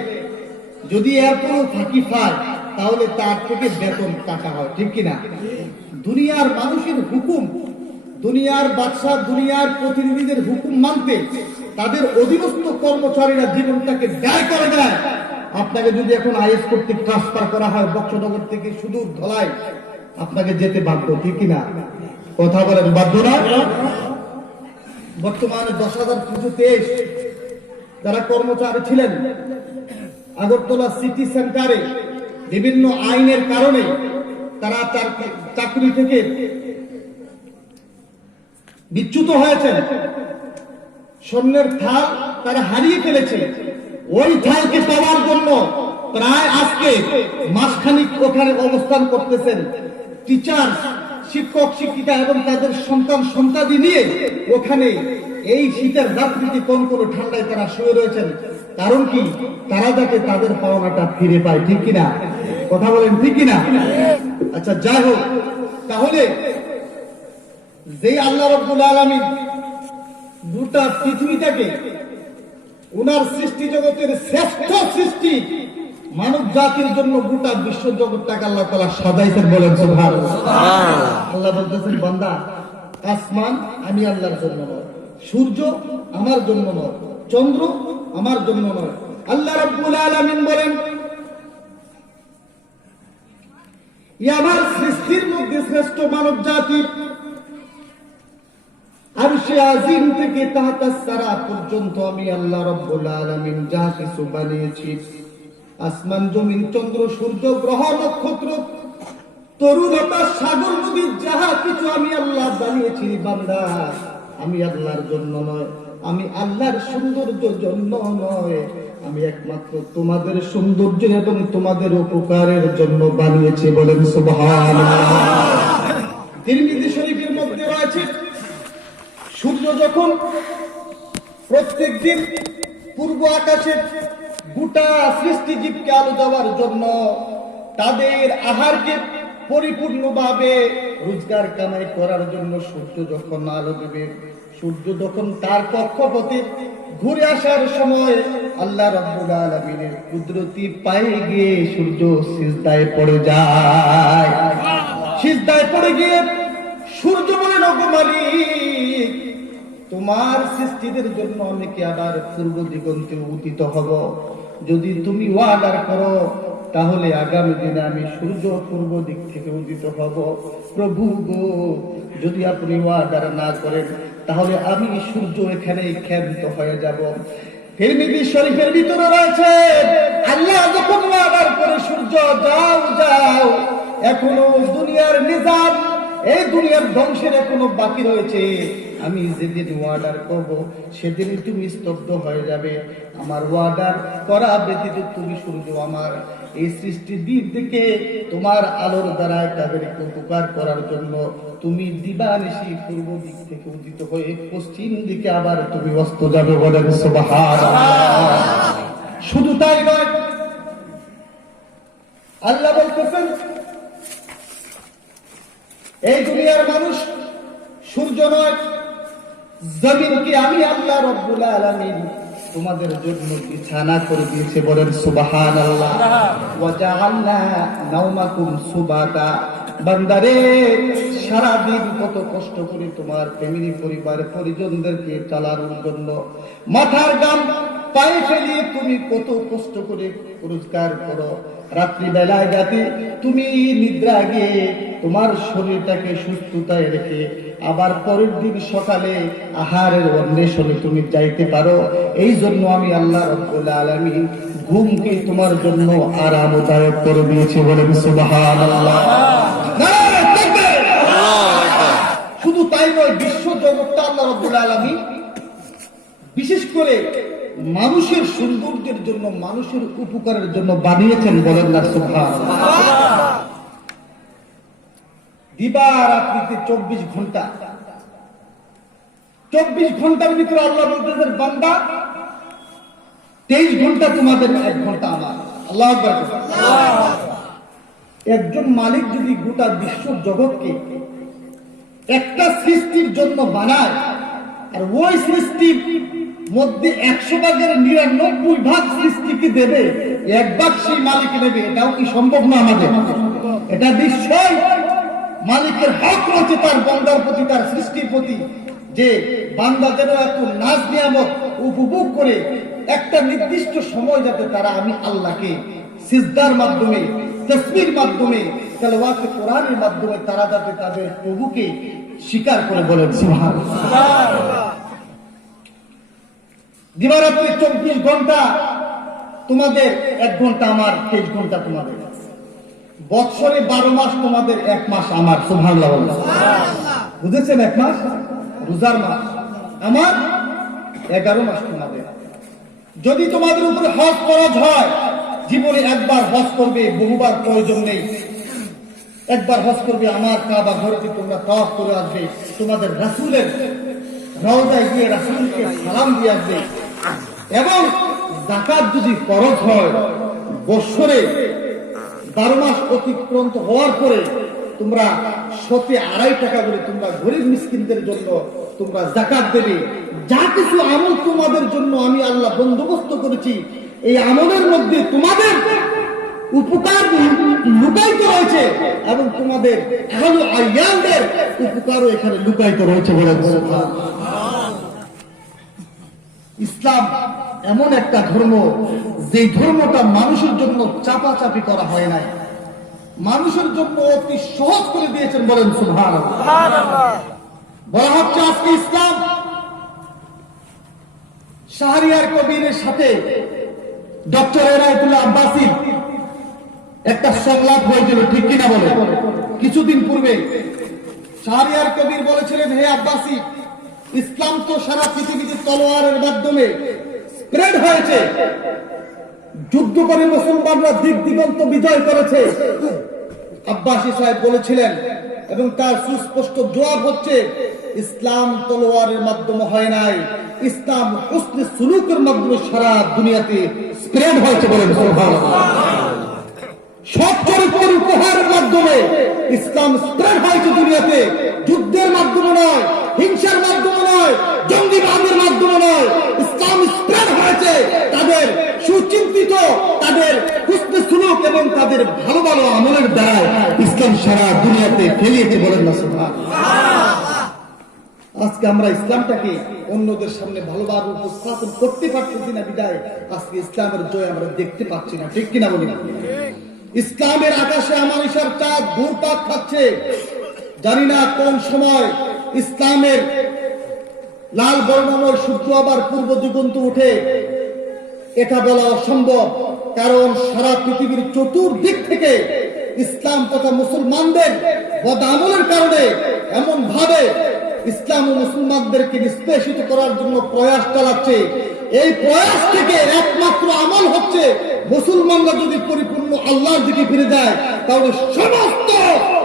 যদি এরপরও ফাঁকি পায় তাহলে তার থেকে বেতন কাটা হয়, ঠিক কিনা? দুনিয়ার মানুষের হুকুম, দুনিয়ার বাদশা, দুনিয়ার প্রতিনিধিদের হুকুম মানতে তাদের অধীনস্থ কর্মচারীরা জীবনটাকে ব্যয় করে দেয়। আপনাকে যদি এখন আইএস কর্তৃক ট্রান্সফার করা হয় বক্সনগর থেকে সুদূর ধলাই, আপনাকে যেতে বাধ্য, ঠিক কিনা? কথা বলেন, বাধ্য না? বর্তমানে 10,323 যারা কর্মচারী ছিলেন আগরতলা সিটি সেন্টারে বিভিন্ন আইনের কারণে তারা চাকরি থেকে বিচ্যুত হয়েছেন, স্বর্ণের থাল তারা হারিয়ে ফেলেছে। ওই থালকে পাওয়ার জন্য প্রায় আজকে মাসখানিক ওখানে অবস্থান করতেছেন টিচার, শিক্ষক শিক্ষিকা এবং তাদের সন্তান সন্তানি নিয়ে ওখানে এই শীতের রাত্রিতে কোন কোন ঠান্ডায় তারা শুয়ে রয়েছেন। কারণ কি? তারা যাতে তাদের পাওনাটা ফিরে পায়, ঠিক কিনা? কথা বলেন, ঠিক কিনা? আচ্ছা যাই হোক, তাহলে যে আল্লাহ রাব্বুল আলামিন গোটা পৃথিবীটাকে উনার সৃষ্টি জগতের শ্রেষ্ঠ সৃষ্টি মানব জাতির জন্য গোটা বিশ্ব জগৎটাকে আল্লাহ তাআলা সাজাইছেন, বলেন সুবহানাল্লাহ। আল্লাহ বলতেছেন, বান্দা আসমান আমি আল্লাহর জন্য নয়, সূর্য আমার জন্য নয়, চন্দ্র আমার জন্য নয়। আল্লাহ রাব্বুল আলামিন বলেন, আমার সৃষ্টির মধ্যে শ্রেষ্ঠ মানব জাতি আরশে আজিম থেকে তাহতাস সারা পর্যন্ত আমি আল্লাহ রাব্বুল আলামিন যা কিছু বানিয়েছি, আসমান জমিন চন্দ্র সূর্য গ্রহ নক্ষত্র তরুলতা সাগর নদী যাহা কিছু আমি আল্লাহ বানিয়েছি, বান্দা আমি আল্লাহর জন্য নয়, আমি আল্লাহর সৌন্দর্যের জন্য নয়, আমি একমাত্র তোমাদের সৌন্দর্য এবং তোমাদের উপকারের জন্য বানিয়েছি, বলেন সুবহানাল্লাহ। তিরমিজি শরীফের মধ্যে রয়েছে, সূর্য যখন প্রত্যেকদিন পূর্ব আকাশে গোটা সৃষ্টিজীবকে আলো দেওয়ার জন্য তাদের আহারকে পরিপূর্ণভাবে রোজগার কামাই করার জন্য সূর্য যখন আলো দেবে, সূর্য যখন তার কক্ষপথে ঘুরে আসার সময় আল্লাহ রাব্বুল আলামিনের কুদরতি পায়ে গিয়ে সূর্য সিজদায় পড়ে যায়। সিজদায় পড়ে গিয়ে সূর্য বলে, ওগো মালিক, তোমার সৃষ্টিদের জন্য আমি কি আবার পূর্ব দিগন্তে উদিত হব? যদি তুমি ওয়াদার করো তাহলে আগামী দিনে আমি সূর্য পূর্ব দিক থেকে উদিত হব। প্রভু গো, যদি আপনি ওয়াদার না করেন তাহলে আমি সূর্য এখানে ক্ষান্ত হয়ে যাব। তিরমিজি শরীফের ভিতরে রয়েছে, আল্লাহ যখন ওয়াদার করে সূর্য যাও যাও, এখনো দুনিয়ার নিজাম, এই দুনিয়ার ধ্বংসের এখনো বাকি রয়েছে, আমি যেদিন ওয়ার্ডার করব সেদিনই তুমি স্তব্ধ হয়ে যাবে। আমার ওয়ার্ডার করা ব্যতীত তুমি সূর্য আমার এই সৃষ্টি দিক থেকে তোমার আলোর দ্বারা তাদেরকে উপকার করার জন্য তুমি দিবানিশি পূর্ব দিক থেকে উদিত হয়ে পশ্চিম দিকে আবার তুমি অস্ত যাবে, বলেন সুবহানাল্লাহ। শুধু তাই নয়, আল্লাহ বলতেছেন, এই দুনিয়ার মানুষ সূর্য নয়, জমিনকে আমি আল্লাহ রাব্বুল আলামিন তোমাদের জন্য বিছানা করে দিয়েছে, বলেন সুবহানাল্লাহ। ওয়া জাআলনা নাওমাকুম সুবাতা, বান্দারে সারাদিন কত কষ্ট করে তোমার ফ্যামিলি পরিবার পরিজনদেরকে চালানোর জন্য মাথার ঘাম পায়ে ফেলিয়ে তুমি কত কষ্ট করে রোজগার করো, রাত্রি বেলায় যাতে তুমি নিদ্রা গিয়ে তোমার শরীরটাকে সুস্থতায় রেখে আবার পরের দিন সকালে আহারের অন্বেষণে তুমি যাইতে পারো। এই জন্য আমি আল্লাহ রাব্বুল আলামিন ঘুমকে তোমার জন্য আরামদায়ক করে দিয়েছি, বলেন সুবহানাল্লাহ। শুধু তাই নয়, বিশ্ব জগৎটা আল্লাহ রাব্বুল আলামিন বিশেষ করে মানুষের সৌন্দর্যের জন্য, মানুষের উপকারের জন্য বানিয়েছেন, বলেন না সুবহানাল্লাহ। দিবা রাত্রিতে 24 ঘন্টা, 24 ঘন্টার ভিতরে আল্লাহ বলতেছেন বান্দা 23 ঘন্টা তোমাদের, 1 ঘন্টা আমার। আল্লাহু আকবার। একজন মালিক যদি গোটা বিশ্ব জগৎকে একটা সৃষ্টির জন্য বানায়, আর ওই সৃষ্টির মধ্যে 100 ভাগের 99 ভাগ সৃষ্টিকে দেবে, 1 ভাগ সেই মালিক নেবে, এটাও কি সম্ভব না আমাদের? এটা নিশ্চয় মালিকের হক রয়েছে তার বান্দার প্রতি, তার সৃষ্টির প্রতি, যে বান্দা যেন এত নাজ নিয়ামত উপভোগ করে একটা নির্দিষ্ট সময় যাতে তারা আমি আল্লাহকে সিজদার মাধ্যমে, তাসবিহর মাধ্যমে, তেলাওয়াতে কোরআনের মাধ্যমে তারা যাতে তাদের প্রভুকে স্বীকার করে, বলেন সুবহানাল্লাহ। দিবারাত্রি 24 ঘন্টা তোমাদের, 1 ঘন্টা আমার, 23 ঘন্টা তোমাদের। বৎসরে 12 মাস তোমাদের, 1 মাস আমার। সুবহানাল্লাহ। বুঝেছেন? 1 মাস রোজার মাস আমার, 11 মাস তোমাদের। যদি তোমাদের উপরে হজ ফরজ হয়, জীবনে একবার হজ করবে, বহুবার প্রয়োজন নেই। একবার হজ করবে, আমার কাবা ঘরেতে তোমরা তাওয়াফ করে আসবে, তোমাদের রাসূলের রওজায় গিয়ে রাসূলকে সালাম দিয়ে আসবে। এবং যাকাত যদি ফরজ হয়, বছরে 12 মাস অতিক্রান্ত হওয়ার পরে তোমরা শতে 2.5 টাকা করে তোমরা গরিব মিসকিনদের জন্য তোমরা যাকাত দেবে। যা কিছু আমল তোমাদের জন্য আমি আল্লাহ বন্দোবস্ত করেছি, এই আমলের মধ্যে তোমাদের উপকার লুকায়িত রয়েছে, এবং তোমাদের আহলু আয়ালদের উপকারও এখানে লুকায়িত রয়েছে, বলে ইসলাম এমন একটা ধর্ম, যে ধর্মটা মানুষের জন্য চাপাচাপি করা হয় নাই, মানুষের জন্য অতি সহজ করে দিয়েছেন, বলেন সুবহানাল্লাহ। বলা হচ্ছে আজকে ইসলাম শাহরিয়ার কবিরের সাথে ডক্টর এনায়েতুল্লাহ আব্বাসী একটা সংলাপ হয়েছিল, ঠিক কিনা বলে? কিছুদিন পূর্বে শাহরিয়ার কবির বলেছিলেন, হে আব্বাসী, ইসলাম তো সারা পৃথিবীতে তলোয়ারের মাধ্যমে স্প্রেড হয়েছে, যুদ্ধ করে মুসলমানরা দিক দিগন্ত বিজয় করেছে। আব্বাসী সাহেব বলেছিলেন, এবং তার সুস্পষ্ট জবাব হচ্ছে, ইসলাম তলোয়ারের মাধ্যমে হয় নাই, ইসলাম হুসনে সুলুকের মাধ্যমে সারা দুনিয়াতে স্প্রেড হয়েছে, বলেন সুবহানাল্লাহ। সৎ চরিত্রের উপহারের মাধ্যমে ইসলাম স্প্রেড হয়েছে দুনিয়াতে, যুদ্ধের মাধ্যমে নয়, হিংসার মাধ্যমে নয়, জঙ্গিবাদের মাধ্যমে নয়। ইসলাম স্প্রেড হয়েছে তাদের সুচিন্তিত, তাদের হুসনে সুলুক এবং তাদের ভালো ভালো আমলের দ্বারা ইসলাম সারা দুনিয়াতে ফেলিয়েছে, বলেন না সুবহানাল্লাহ। আজকে আমরা ইসলামটাকে অন্যদের সামনে ভালোভাবে উপস্থাপন করতে পারতেছি না, বিদায় আজকে ইসলামের জয় আমরা দেখতে পাচ্ছি না, ঠিক কিনা বলি না? ইসলামের আকাশে আমানিশার চাঁদ ঘুরপাক খাচ্ছে, জানি না কোন সময় ইসলামের লাল বর্ণময় সূর্য আবার পূর্ব দিগন্ত উঠে, এটা বলা অসম্ভব। কারণ সারা পৃথিবীর চতুর্দিক থেকে ইসলাম তথা মুসলমানদের বদআমলের কারণে এমন ভাবে ইসলাম ও মুসলমানদেরকে নিষ্পেষিত করার জন্য প্রয়াস চালাচ্ছে। এই প্রয়াস থেকে একমাত্র আমল হচ্ছে, মুসলমানরা যদি পরিপূর্ণ আল্লাহর দিকে ফিরে যায়, তাহলে সমস্ত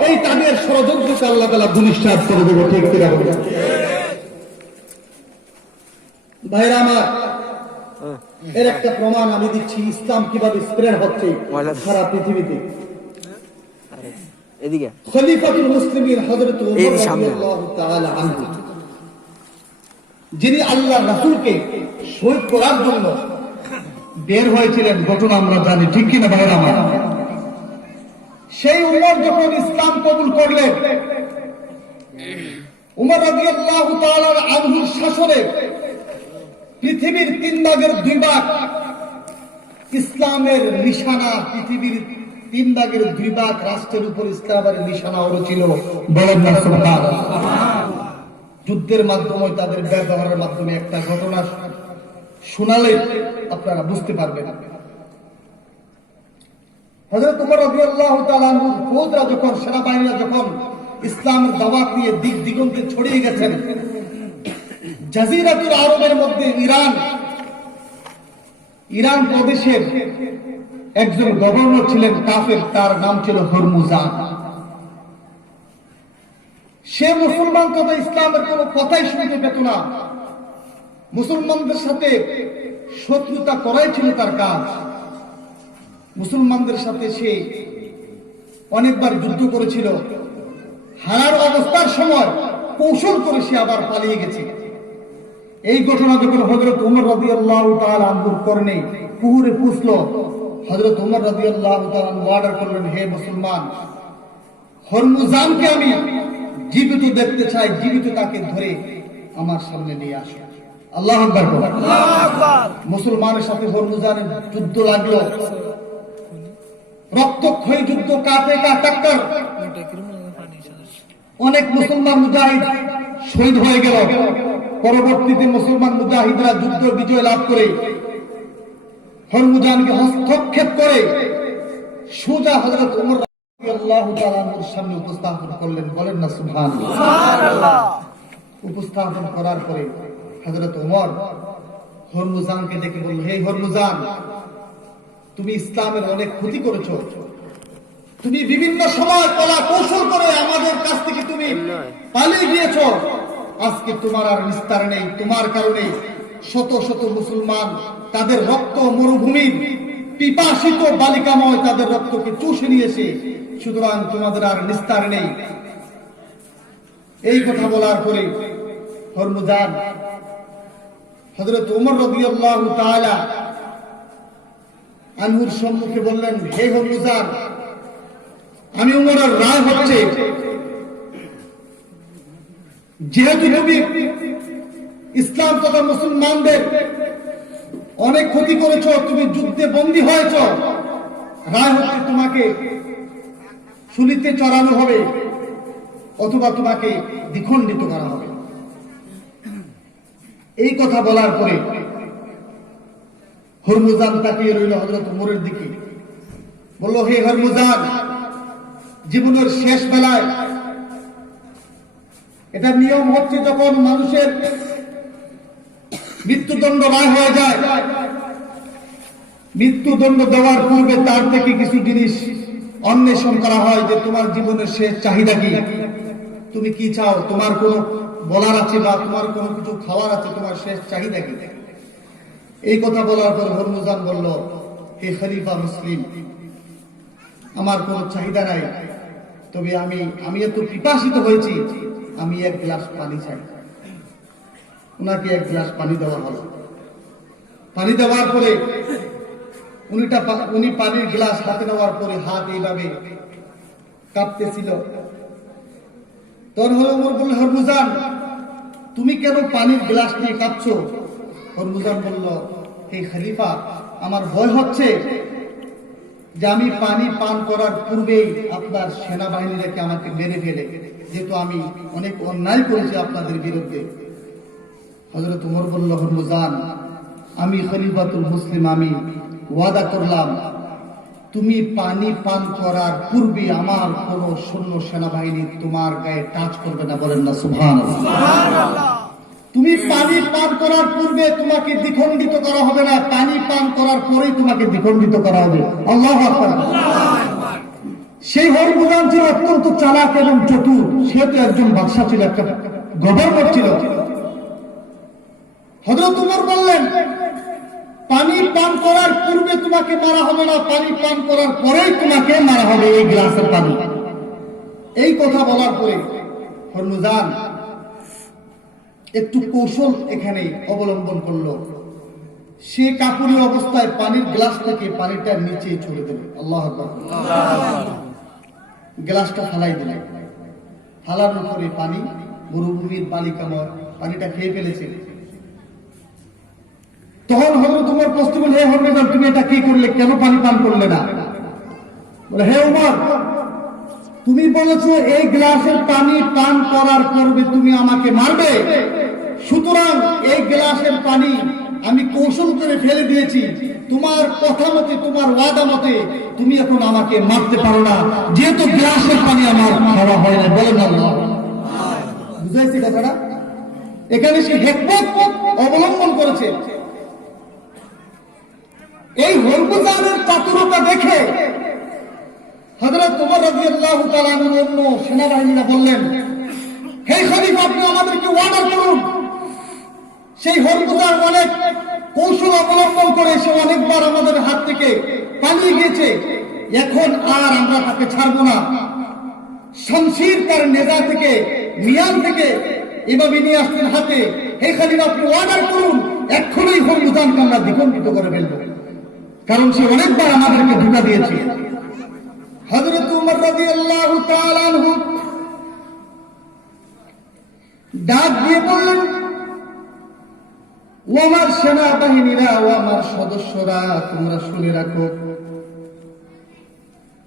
এই তাদের ষড়যন্ত্রকে আল্লাহ তাআলা ধূলিসাৎ করে দেবে, ঠিক কিনা বলেন? ভাইরা আমার, এর একটা প্রমাণ আমি দিচ্ছি, ইসলাম কিভাবে স্প্রেড হচ্ছে সারা পৃথিবীতে। এদিকে খলিফাতুল মুসলিমিন হযরত ওমর রাদিয়াল্লাহু তাআলা আনহু, যিনি আল্লাহর রাসূলকে শহীদ করার জন্য বের হয়েছিলেন, ঘটনা আমরা জানি, ঠিক কিনা ভাইরা আমার? সেই উমর যখন ইসলাম কবুল করলেন, উমর রাদিয়াল্লাহু তাআলা আনহুর শাসনে পৃথিবীর 3 ভাগের 2 ভাগ ইসলামের নিশানা, পৃথিবীর 3 ভাগের 2 ভাগ রাষ্ট্রের উপর ইসলামের নিশানা ছিল, বলেন না সুবহানাল্লাহ। যুদ্ধের মাধ্যমে, তাদের ব্যবহারের মাধ্যমে একটা ঘটনা শোনালে আপনারা বুঝতে পারবেন। হযরত ওমর রাদিয়াল্লাহু তাআলা আনহু ফৌজরা যখন, সেনাবাহিনীরা যখন ইসলামের দাওয়াত নিয়ে দিক দিগন্তে ছড়িয়ে গেছেন, জাজিরাতুল আরবের মধ্যে ইরান ইরান প্রদেশের একজন গভর্নর ছিলেন কাফের, তার নাম ছিল হরমুজান। সে মুসলমান তথা ইসলামের কোন কথাই শুনতে পেত না। মুসলমানদের সাথে শত্রুতা করাই ছিল তার কাজ। মুসলমানদের সাথে সে অনেকবার যুদ্ধ করেছিল। হারার অবস্থার সময় কৌশল করে সে আবার পালিয়ে গেছে। এই ঘটনা যখন হযরত ওমর রাদিয়াল্লাহু তাআলা আনহুর কর্ণে কুহুরে পুষল, হযরত ওমর রাদিয়াল্লাহু তাআলা অর্ডার করলেন, হে মুসলমান, হরমুজানকে আমি জীবিত দেখতে চাই, জীবিত তাকে ধরে আমার সামনে নিয়ে আসো। আল্লাহু আকবার। আল্লাহু আকবার। মুসলমানের সাথে হরমুজানের যুদ্ধ লাগলো, রক্তক্ষয়ী যুদ্ধ, কাঁপে টাক্কর। অনেক মুসলমান মুজাহিদ শহীদ হয়ে গেল। পরবর্তীতে মুসলমান মুজাহিদরা যুদ্ধ বিজয় লাভ করে হরমুজানকে হস্তক্ষেপ করে সোজা হযরত ওমর রাদিয়াল্লাহু তাআলা এর সামনে উপস্থাপন করলেন। বলেন না সুবহানাল্লাহ। উপস্থাপন করার পরে হযরত ওমর হরমুজানকে ডেকে বললেন, হে হরমুজান, তুমি ইসলামের অনেক ক্ষতি করেছো। তুমি বিভিন্ন সময় কলা কৌশল করে আমাদের কাছ থেকে তুমি পালিয়ে গিয়েছো। আজকে তোমার আর নিস্তার নেই। তোমার কারণে শত শত মুসলমান তাদের রক্ত মরুভূমির পিপাসিত বালিকাময় তাদের রক্তকে চুষে নিয়েছে। সুতরাং তোমাদের আর নিস্তার নেই। এই কথা বলার পরে হরমুজান হযরত ওমর রাদিয়াল্লাহু তাআলা আনহুর সম্মুখে বললেন, হে হরমুজান, আমি ওমরের রায় হচ্ছে, যেহেতু তুমি ইসলাম তথা মুসলমানদের অনেক ক্ষতি করেছ, তুমি যুদ্ধে বন্দী হয়েছ, রায় হচ্ছে তোমাকে শুলিতে চড়ানো হবে অথবা তোমাকে দ্বিখণ্ডিত করা হবে। এই কথা বলার পরে হরমুজান তাকিয়ে রইল হযরত ওমরের দিকে, বলল, হে হরমুজান, জীবনের শেষ বেলায় এটা নিয়ম হচ্ছে, যখন মানুষের মৃত্যুদণ্ড রায় হয়ে যায়, মৃত্যুদণ্ড দেওয়ার পূর্বে তার থেকে কিছু জিনিস অন্বেষণ করা হয় যে তোমার জীবনের শেষ চাহিদা কি, তুমি কি চাও, তোমার কোন বলার আছে বা তোমার কোনো কিছু খাওয়ার আছে, তোমার শেষ চাহিদা কি। এই কথা বলার পর হরমুজান বলল, হে খলিফা মুসলিম, আমার কোনো চাহিদা নাই, তবে আমি এত পিপাসিত হয়েছি, আমি এক গ্লাস পানি চাই। উনাকে এক গ্লাস পানি দেওয়া হলো। পানি দেওয়ার পরে উনি পানির গ্লাস হাতে নেওয়ার পরে হাত এইভাবে কাঁপতেছিল। তখন ওমর বলল, হরমুজান, তুমি কেন পানির গ্লাস নিয়ে কাঁপছো? হরমুজান বলল, হে খলিফা, আমার ভয় হচ্ছে যে আমি পানি পান করার পূর্বেই আপনার সেনাবাহিনীরা কি আমাকে মেরে ফেলে, যেহেতু আমি অনেক অন্যায় করেছি আপনাদের বিরুদ্ধে। হযরত ওমর বলল, হরমুজান, আমি খলিফাতুল মুসলিম, আমি ওয়াদা করলাম, তুমি পানি পান করার পূর্বে আমার কোন সৈন্য সেনাবাহিনী তোমার গায়ে টাচ করবে না। বলেন না সুবহানাল্লাহ। তুমি পানি পান করার পূর্বে তোমাকে দ্বিখণ্ডিত করা হবে না, পানি পান করার পরেই তোমাকে দ্বিখণ্ডিত করা হবে। আল্লাহু আকবার। সেই হরমুজান ছিল অত্যন্ত চালাক এবং চতুর। সে তো একজন বাদশা ছিল, একটা গভর্নর ছিল। হযরত ওমর বললেন, পানি পান করার পূর্বে তোমাকে মারা হবে না, পানি পান করার পরেই তোমাকে মারা হবে এই গ্লাসের পানি। এই কথা বলার পরে হরমুজান একটু কৌশল এখানে অবলম্বন করলো। সে কাপুরি অবস্থায় পানির গ্লাস থেকে পানিটা নিচে ছুড়ে দিল। আল্লাহু আকবার। গ্লাসটা ফালাই দিল। ফালানোর পরে পানি মরুভূমির বালিকাময় পানিটা খেয়ে ফেলেছে। তখন হযরত ওমর প্রশ্ন করলেন, হে হরমুজান, তুমি এটা কি করলে, কেন পানি পান করলে না? বলে, হে ওমর, তুমি বলেছো এই গ্লাসের পানি পান করার পূর্বে তুমি আমাকে মারবে, সুতরাং এই গ্লাসের পানি আমি কৌশল করে ফেলে দিয়েছি। তোমার কথা মতে, তোমার ওয়াদা মতে তুমি এখন আমাকে মারতে পারো না, যেহেতু গ্লাসের পানি আমার খাওয়া হয় না। বলেন আল্লাহ। বুঝাইছে কথাটা? এখানে সে হিকমত অবলম্বন করেছে। এই হরমুজানের চাতুরতা দেখে হযরত ওমর রাদিয়াল্লাহু তাআলা অন্য সেনাবাহিনীরা বললেন, হে খলিফা, আপনি আমাদেরকে অর্ডার করুন। সেই হরমুজান অনেক কৌশল অবলম্বন করে সে অনেকবার আমাদের হাত থেকে পালিয়ে গিয়েছে, এখন আর আমরা তাকে ছাড়বো না। শমশির তার নেজা থেকে, মিয়ান থেকে এভাবে নিয়ে আসছেন হাতে। হে খলিফা, আপনি অর্ডার করুন, এক্ষুনি হরমুজানকে আমরা দ্বিখণ্ডিত করে ফেলবো, কারণ সে অনেকবার আমাদেরকে ধোঁকা দিয়েছে। হযরত ওমর রাদিয়াল্লাহু তাআলা আনহু ডাক দিয়ে বললেন, ও আমার সেনাবাহিনীরা, ও আমার সদস্যরা, তোমরা শুনে রাখো,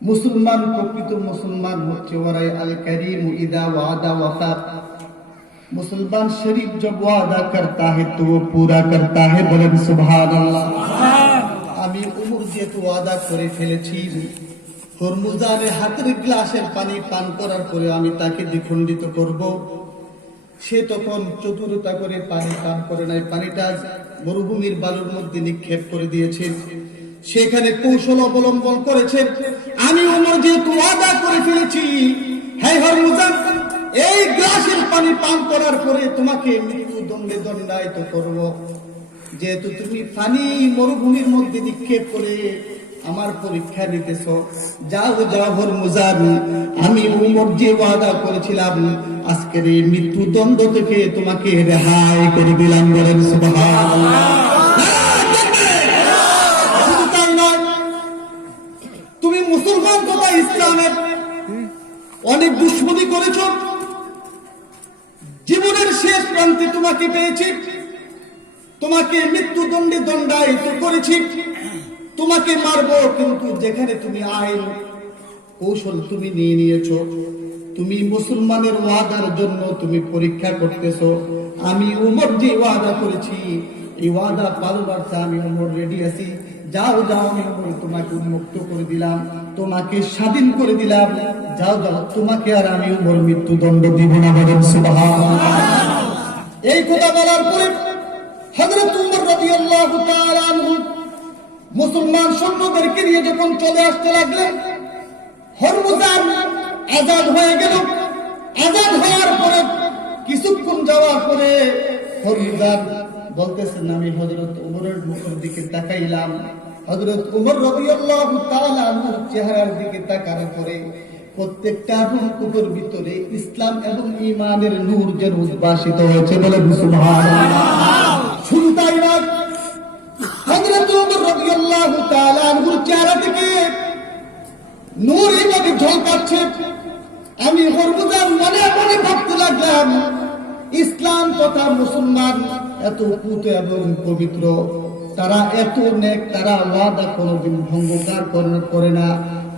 মুসলমান, প্রকৃত মুসলমান হচ্ছে ওরাই আল করিম ইদা ওয়াদা ওয়াফা। मुसलमान शरीफ जब वादा करता है तो वो पूरा करता है। বলেন সুবহানাল্লাহ। আমি উমর যেহেতু ওয়াদা করে ফেলেছি, হরমুজানের হাতের গ্লাসের পানি পান করার পরে আমি তাকে দ্বিখণ্ডিত করব। সে তখন চতুরতা করে পানি পান করে নাই, পানিটা মরুভূমির বালুর মধ্যে নিক্ষেপ করে দিয়েছে। সেখানে কৌশল অবলম্বন করেছে। আমি উমর যেহেতু ওয়াদা করে ফেলেছি, হে হরমুজান, এই গ্লাসের পানি পান করার পরে তোমাকে মৃত্যুদণ্ডে দণ্ডায়িত করব। যেহেতু তুমি পানি মরুভূমির মধ্যে নিক্ষেপ করে আমার পরীক্ষা নিতেছ, যাও যাও হরমুজান, আমি উমর যে ওয়াদা করেছিলাম আজকের এই মৃত্যুদণ্ড থেকে তোমাকে রেহাই করে দিলাম। বলেন সুবহানাল্লাহ। শুধু তাই নয়, তুমি মুসলমান তথা ইসলামের অনেক দুশ্মনী করেছ, জীবনের শেষ প্রান্তে তোমাকে পেয়েছি, তোমাকে মৃত্যুদণ্ডে দণ্ডায়িত করেছি, তোমাকে মারবো, কিন্তু যেখানে তুমি আইন কৌশল তুমি নিয়ে নিয়েছো, তুমি মুসলমানের ওয়াদার জন্য তুমি পরীক্ষা করতেছো। আমি উমর যে ওয়াদা করেছি, এই ওয়াদা পালনার্থে আমি উমর রেডি আছি। যাও যাও, আমি উমর তোমাকে উন্মুক্ত করে দিলাম, তোমাকে স্বাধীন করে দিলাম। যাও যাও, তোমাকে আর আমি উমর মৃত্যুদণ্ড দিব না। বলেন সুবহানাল্লাহ। এই কথা বলার পরে হযরত উমর রাদিয়াল্লাহু তাআলা আনহু মুসলমান সৈন্যদেরকে নিয়ে যখন চলে আসতে লাগলেন, হরমুজান আজাদ হয়ে গেল। আজাদ হওয়ার পরে কিছুক্ষণ যাওয়ার পরে হরমুজান বলতেছেন, আমি হযরত উমরের মুখের দিকে তাকাইলাম। হযরত উমর রাদিয়াল্লাহু তাআলা আনহুর চেহারার দিকে তাকানোর পরে প্রত্যেকটা রূপের ভিতরে ইসলাম এবং ঈমানের নূর যেন উদ্ভাসিত হয়েছে। বলেন সুবহানাল্লাহ। শুধু তাই নয়, হযরত উমর রাদিয়াল্লাহু তাআলা আনহুর চেহারা থেকে নূর এইভাবে ঝলকাচ্ছে। আমি হরমুজান মনে মনে ভাবতে লাগলাম, ইসলাম তথা মুসলমান এত উন্নত এবং পবিত্র, তারা এত নেক, তারা ওয়াদা কোনোদিন ভঙ্গকার করে না,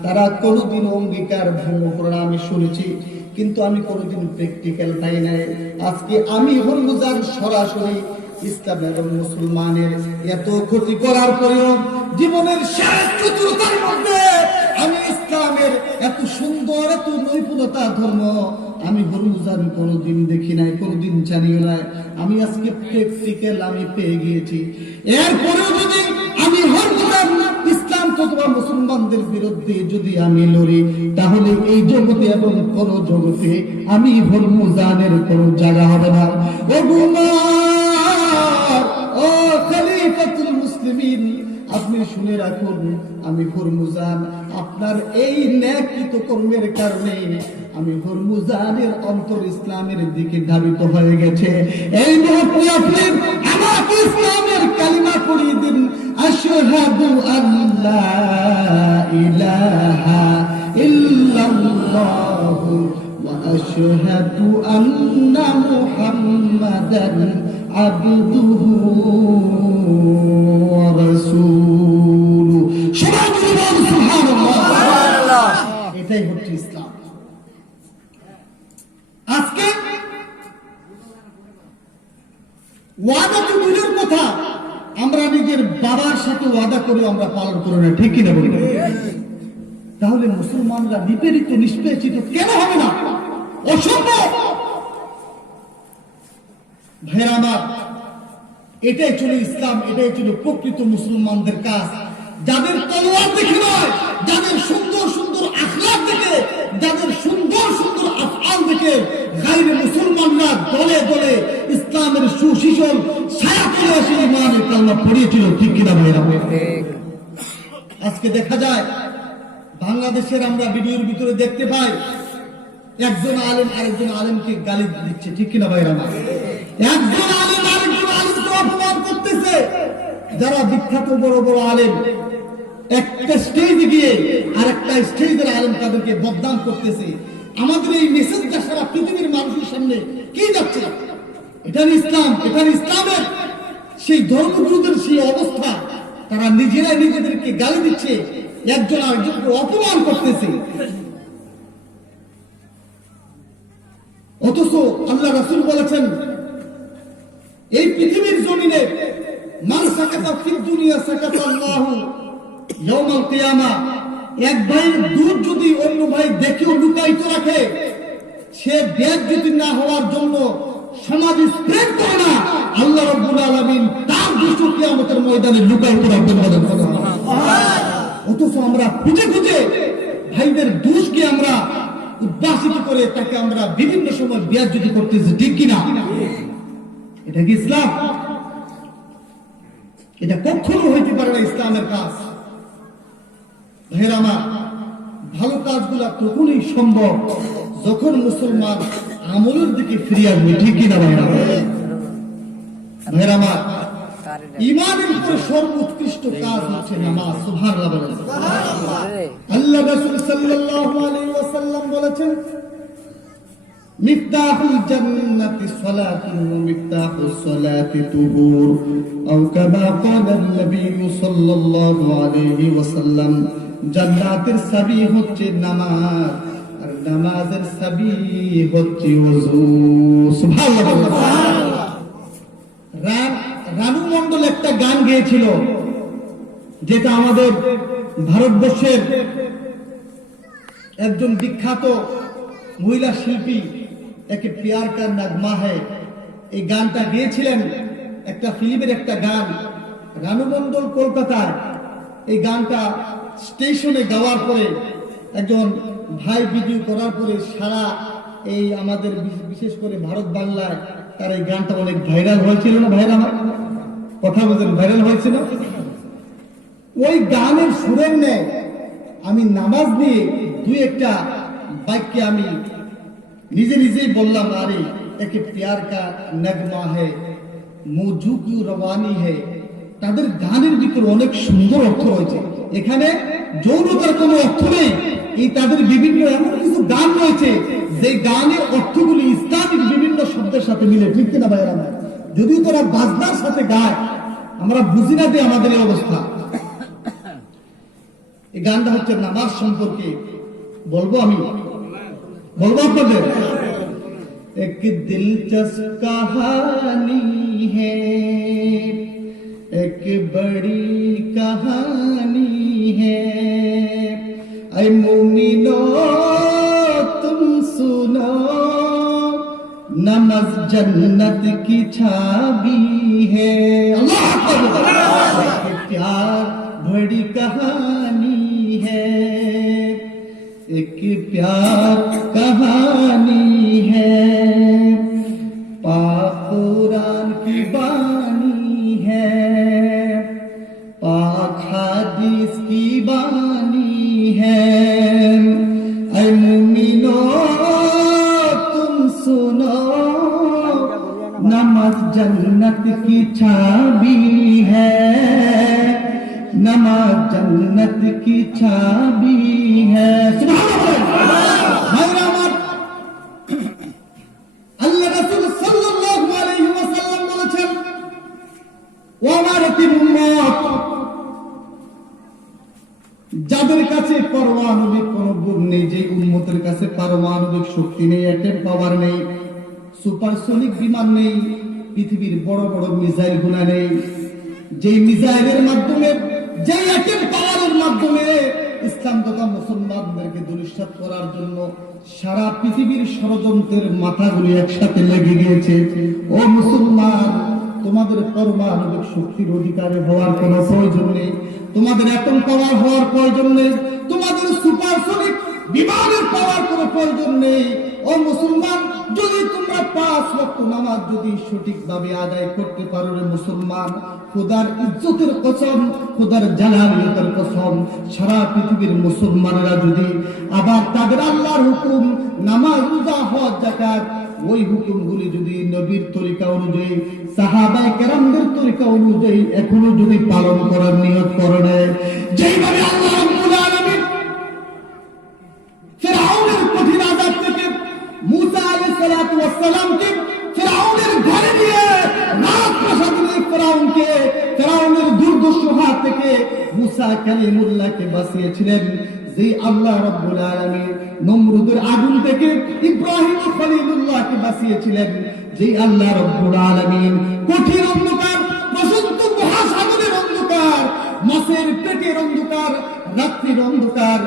তারা কোনোদিন অঙ্গীকার ভঙ্গ করে না। আমি শুনেছি, কিন্তু আমি কোনোদিন প্র্যাকটিক্যাল পাই নাই। আজকে আমি হরমুজান সরাসরি ইসলাম এবং মুসলমানের এত ক্ষতি করার পরেও জীবনের শেষ চতুরতার মধ্যে আমি ইসলামের এত সুন্দর, এত নৈপুণতা ধর্ম আমি হরমুজান কোনোদিন দেখি নাই, কোনোদিন জানিও নাই। আমি আজকে প্র্যাকটিক্যাল আমি পেয়ে গিয়েছি। এরপরেও যদি আমি হরমুজান ইসলাম তথা মুসলমানদের বিরুদ্ধে যদি আমি লড়ি, তাহলে এই জগতে এবং কোন জগতে আমি হরমুজানের কোন জায়গা হবে না। ও খলিফাতুল মুসলিমিন, আপনি শুনে রাখুন, আমি হরমুজান আপনার এই ন্যায়কৃত কর্মের কারণে আমি হরমুজানের অন্তর ইসলামের দিকে ধাবিত হয়ে গেছে। এই মুহূর্তে আপনি আমাকে ইসলামের কালিমা পড়িয়ে দিন, আশহাদু আল্লা ইলাহা ইল্লাল্লাহু ওয়া আশহাদু আন্না মুহাম্মাদান আবদুহু ওয়া রাসূলুহু। সুবহানাল্লাহ। এটাই হচ্ছে ইসলাম। আজকে ওয়াদা তো দূরের কথা, আমরা নিজের বাবার সাথে ওয়াদা করে আমরা পালন করি না, ঠিক কিনা বলি? তাহলে মুসলমানরা নিপীড়িত নিষ্পেষিত কেন হবে না? অসম্ভব। ভাইরা আমার, এটাই ছিল ইসলাম, এটাই ছিল প্রকৃত মুসলমানদের কাজ। যাদের তলোয়ার দেখে নয়, যাদের সুন্দর সুন্দর আখলাক দেখে, যাদের সুন্দর সুন্দর আফআল দেখে গায়রে মুসলমানরা দলে দলে ইসলামের সুশীতল ছায়া তলে এসে ইমানের কালমা পড়িয়েছিল, ঠিক কিনা ভাইরা? আজকে দেখা যায় বাংলাদেশের আমরা ভিডিওর ভিতরে দেখতে পাই একজন আলেম আরেকজন আলেমকে গালি দিচ্ছে, ঠিক কিনা ভাইরা? একজন আলেম আরেকজন আলেমকে অপমান করতেছে। যারা বিখ্যাত বড় বড় আলেম একটা স্টেজে গিয়ে আরেকটা স্টেজের আলেম তাদেরকে বদনাম করতেছে। আমাদের এই মেসেজটা সারা পৃথিবীর মানুষের সামনে কি যাচ্ছে? এটা ইসলাম, এটা ইসলামের সেই ধর্মগুরুদের সেই অবস্থা, তারা নিজেরাই নিজেদেরকে গালি দিচ্ছে, একজন আরেকজনকে অপমান করতেছে। অথচ আল্লাহ রাসূল বলেছেন এই পৃথিবীর জমিনে মান সাকাতা ফিদ দুনিয়া সাকাতা আল্লাহু ইয়াউমাল কিয়ামা, এক ভাইয়ের দুধ যদি অন্য ভাই দেখেও লুকায়িত রাখে, সে বেইজ্জতি না হওয়ার জন্য সমাজ স্প্রেড করে না, আল্লাহ রাব্বুল আলামিন তার দুষ্ট কিয়ামতের ময়দানে লুকায়িত রাখবেন। অথচ আমরা খুঁজে খুঁজে ভাইদের দোষকে আমরা উদ্ভাসিত করে তাকে আমরা বিভিন্ন সময় বেইজ্জতি করতেছি, ঠিক কিনা? এটা কি ইসলাম? এটা কখনো হইতে পারে না ইসলামের কাজ। ভাইরা আমার, ভালো কাজগুলা তখনই সম্ভব যখন মুসলমান আমলের দিকে ফিরে আসবে, ঠিক কিনা ভাইরা? ভাইরা আমার, ইমানের উপরে সর্বোৎকৃষ্ট কাজ হচ্ছে নামাজ। সুবহানাল্লাহ বলেন। আল্লাহ রাসূল সাল্লাল্লাহু আলাইহি ওয়াসাল্লাম বলেছেন মিফতাহুল জান্নাতি সালাতুন ওয়া মিফতাহুস সালাতি তুহুর, আও কামা ক্বালা নবী সাল্লাল্লাহু আলাইহি ওয়াসাল্লাম, জান্নাতের চাবি হচ্ছে নামাজ, আর নামাজের চাবি হচ্ছে ওযু। সুবহানাল্লাহ। রানু মণ্ডল একটা গান গেয়েছিল, যেটা আমাদের ভারতবর্ষের একজন বিখ্যাত মহিলা শিল্পী একে প্যার কা নগমা হ্যায়, এই গানটা গেয়েছিলেন, একটা ফিল্মের একটা গান। রানু মণ্ডল কলকাতায় এই গানটা স্টেশনে গাওয়ার পরে একজন ভাই ভিডিও করার পরে সারা এই আমাদের বিশেষ করে ভারত বাংলায় তার এই গানটা অনেক ভাইরাল হয়েছিল না ভাইরা? আমার কথা বলছেন, ভাইরাল হয়েছিল। ওই গানের সুরের নেয় আমি নামাজ নিয়ে দুই একটা বাক্যে আমি নিজে নিজেই বললাম, আরে একে প্যার কা নগমা হে মৌজু কি রওয়ানি হে। তাদের গানের ভিতরে অনেক সুন্দর অর্থ রয়েছে, এখানে যৌনতার কোনো অর্থ নেই। এই তাদের বিভিন্ন এমন কিছু গান রয়েছে যে গানের অর্থগুলি ইসলামিক বিভিন্ন শব্দের সাথে মিলে, ঠিক কিনা ভাইরা? যদিও তারা বাজনার সাথে গায়, আমরা বুঝি না যে আমাদের এই অবস্থা। এই গানটা হচ্ছে নামাজ সম্পর্কে বলবো, আমি বলবো আপনাদের। এক দিলচস্প কাহানি হ্যায়, এক বড়ি কাহানি হ্যায়, ऐ मुमिनो तुम सुनो, नमाज जन्नत की छाबी है। अल्लाह अकबर। प्यार बड़ी कहानी है, एक प्यार कहानी है, पाक कुरान की बानी है, पाक हदीस की बानी है। ऐ मुमिनो तुम सुनो, नमाज जन्नत की छाबी है, नमाज जन्नत की छाबी है। আল্লাহ রাসূল সাল্লাল্লাহু আলাইহি ওয়াসাল্লাম বলেছেন, ও আমার উম্মত, যাদের কাছে পারমাণবিক কোন গুণ নেই, যে উম্মতের কাছে পারমাণবিক শক্তি নেই, অ্যাটম পাওয়ার নেই, সুপারসোনিক বিমান নেই, পৃথিবীর বড় বড় মিসাইল গুলা নেই, যে মিসাইলের মাধ্যমে, যে অ্যাটম পাওয়ারের মাধ্যমে ইসলাম তথা মুসলমানদেরকে দুলিশাত করার জন্য সারা পৃথিবীর ষড়যন্ত্রের মাথাগুলি একসাথে লেগে গিয়েছে। ও মুসলমান, তোমাদের পারমাণবিক শক্তির অধিকারী হওয়ার কোনো প্রয়োজন নেই। তোমাদের অ্যাটম পাওয়ার হওয়ার প্রয়োজন নেই, তোমাদের সুপারসনিক বিমানের পাওয়ার কোনো প্রয়োজন নেই। ও মুসলমান, যদি তোমরা 5 ওয়াক্ত নামাজ যদি সঠিকভাবে আদায় করতে পারো রে মুসলমান, খোদার ইজ্জতের কসম, খোদার জালালিয়াতের কসম, সারা পৃথিবীর মুসলমানেরা যদি আবার তাদের আল্লাহর হুকুম নামাজ, রোজা, হজ, যাকাত ওই হুকুমগুলি যদি নবীর তরিকা অনুযায়ী, সাহাবায়ে কেরামদের তরিকা অনুযায়ী এখনো যদি পালন করার নিয়ত করে নেয়, যেইভাবে আল্লাহ রাব্বুল আলামিন ফিরআউনের কঠিন আযাব থেকে মুসা আলাইহিস সালাতু ওয়াস সালামকে ফিরআউনের ঘরে নিয়ে রাজপ্রাসাদে ফিরআউনকে ফিরআউনের দুর্দর্শ হাত থেকে মুসা কালিমুল্লাহকে বাঁচিয়েছিলেন, যে আল্লাহ রাব্বুল আলামিন নমরুদের আগুন থেকে ইব্রাহিম খলিলুল্লাহকে বাঁচিয়েছিলেন, যে আল্লাহ রাব্বুল আলামিন কঠিন অন্ধকার, প্রশান্ত মহাসাগরের অন্ধকার, মাছের পেটের অন্ধকার, রাত্রির অন্ধকার,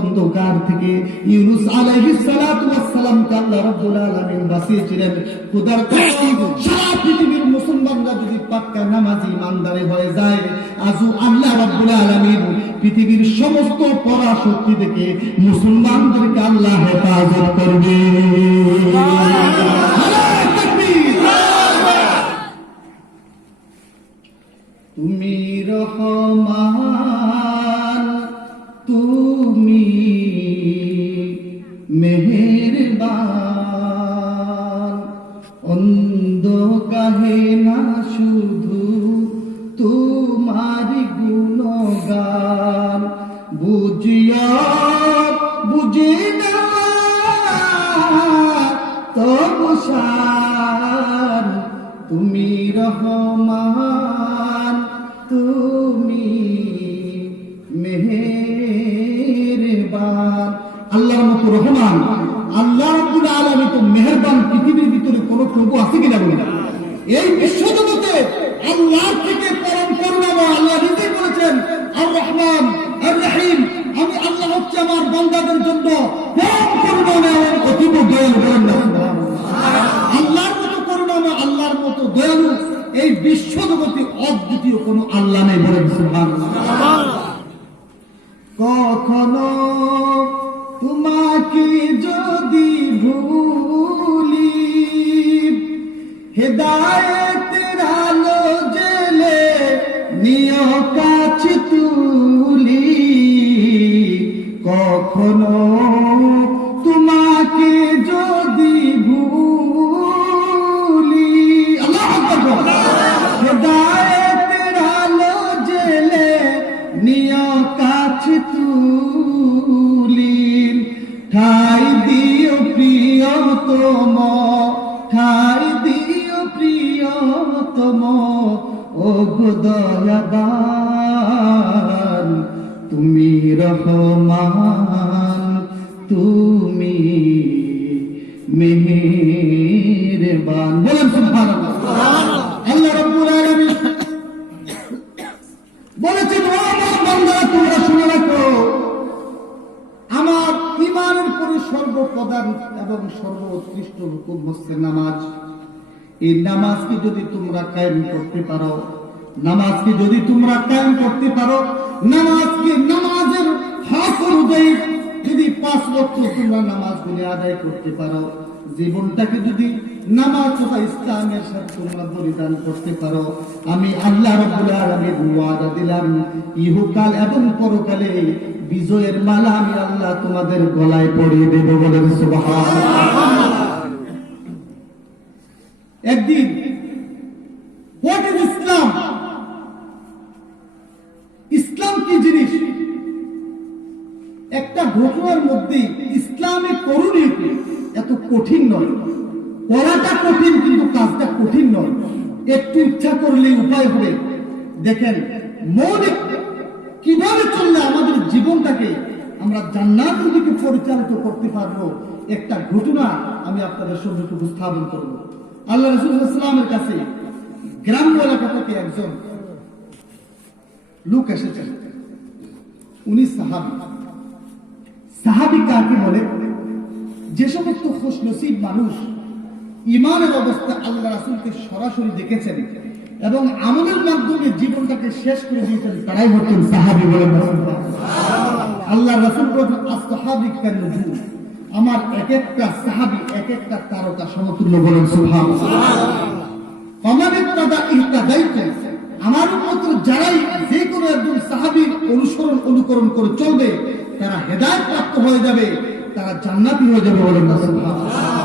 অন্ধকার থেকে ইউনূস আলাইহিস সালাতু ওয়াস সালামকে আল্লাহ রাব্বুল আলামিন বাঁচিয়েছিলেন। খোদার কসম, সারা পৃথিবীর মুসলমানরা যদি পাক্কা নামাজি ইমানদার হয়ে যায়, আজও আল্লাহ রাব্বুল আলামিন পৃথিবীর সমস্ত পরাশক্তি থেকে মুসলমানদেরকে আল্লাহ হেফাজত করবে। তুমি রহমান, তুমি মেহেরবান, অন্ধ কাহে না শুধু তোমার গুণগান, বুঝিয়া বুঝে না তবু শান, তুমি রহমান, তুমি মেহেরবান। আল্লাহর মতো রহমান, আল্লাহ রাব্বুল আলামিন তো মেহেরবান, পৃথিবীর ভিতরে কোন প্রভু আছে কিনা বলি না। এই বিশ্বজগতে আল্লাহর থেকে পরম করুণাময় আল্লাহ নিজে বলেছেন, আর রহমান আর রহিম, আমি আল্লাহ হচ্ছে আমার বান্দাদের জন্য পরম করুণাময় এবং অতীব দয়ালু। বলেন না সুবহানাল্লাহ। আল্লাহর মতো করুণাময়, আল্লাহর মতো দয়ালু এই বিশ্বজগতে অদ্বিতীয় কোন আল্লাহ নেই। বলেন সুবহানাল্লাহ। কখনো তোমাকে যদি ভুলি, হেদায়েতের আলো জেলে নিয় কাছে তুলি, কখনো তোমাকে যদি ভুলি, আল্লাহু আকবার, হেদায়েতের আলো জেলে নিয় কাছে তুলি, ঠাই দিও প্রিয়তম, ঠাই দিও প্রিয়তম, ও গো দয়াবান, তুমি রহমান, তুমি মেহেরবান। বলেন সুবহানাল্লাহ। আল্লাহ রাব্বুল আলামিন বলেছেন, ও আমার বান্দারা তোমরা শুনে রাখো, আমার ঈমানের পরে সর্বপ্রধান এবং সর্বোৎকৃষ্ট হুকুম হচ্ছে নামাজ। এই নামাজকে যদি তোমরা কায়েম করতে পারো, নামাজকে যদি তোমরা কায়েম করতে পারো, নামাজকে নামাজের হক অনুযায়ী যদি 5 ওয়াক্ত তোমরা নামাজগুলি আদায় করতে পারো, জীবনটাকে যদি নামাজ তথা ইসলামের সাথে তোমরা বলিদান করতে পারো, আমি আল্লাহ রাব্বুল আলামিন ওয়াদা দিলাম, ইহকাল এবং পরকালে বিজয়ের মালা আমি আল্লাহ তোমাদের গলায় পরিয়ে দেব। বলেন সুবহানাল্লাহ। একদিন হোয়াট ইজ ইসলাম, ইসলাম কি জিনিস, একটা ঘটনার মধ্যে ইসলামে করণীয় এত কঠিন নয়, করাটা কঠিন কিন্তু কাজটা কঠিন নয়, একটু ইচ্ছা করলে উপায় হবে। দেখেন মৌলিক কিভাবে চললে আমাদের জীবনটাকে আমরা জান্নাতের দিকে পরিচালিত করতে পারবো, একটা ঘটনা আমি আপনাদের সম্মুখে উপস্থাপন করব। আল্লাহ রাসূল সাল্লাল্লাহু আলাইহি ওয়াসাল্লামের কাছে গ্রাম্য এলাকা থেকে একজন লোক এসেছেন, উনি সাহাবী। সাহাবী কাকে বলে? যে সমস্ত খুশনসিব মানুষ ঈমানের অবস্থা আল্লাহ রাসূলকে সরাসরি দেখেছেন এবং আমলের মাধ্যমে জীবনটাকে শেষ করে দিয়েছেন তারাই হচ্ছেন সাহাবী বলেন রাসূলুল্লাহ। আল্লাহ রাসূল বলেন আসহাবী কান্নুজুম, আমার এক একটা সাহাবী এক একটা তারকা সমতুল্য বলেন সুবহানাল্লাহ। কমানিত্তাদা ইহতাদাইতুম, আমার উম্মত যারাই যে কোনো একজন সাহাবীর অনুকরণ করে চলবে তারা হেদায়েত প্রাপ্ত হয়ে যাবে, তারা জান্নাতি হয়ে যাবে বলেন সুবহানাল্লাহ।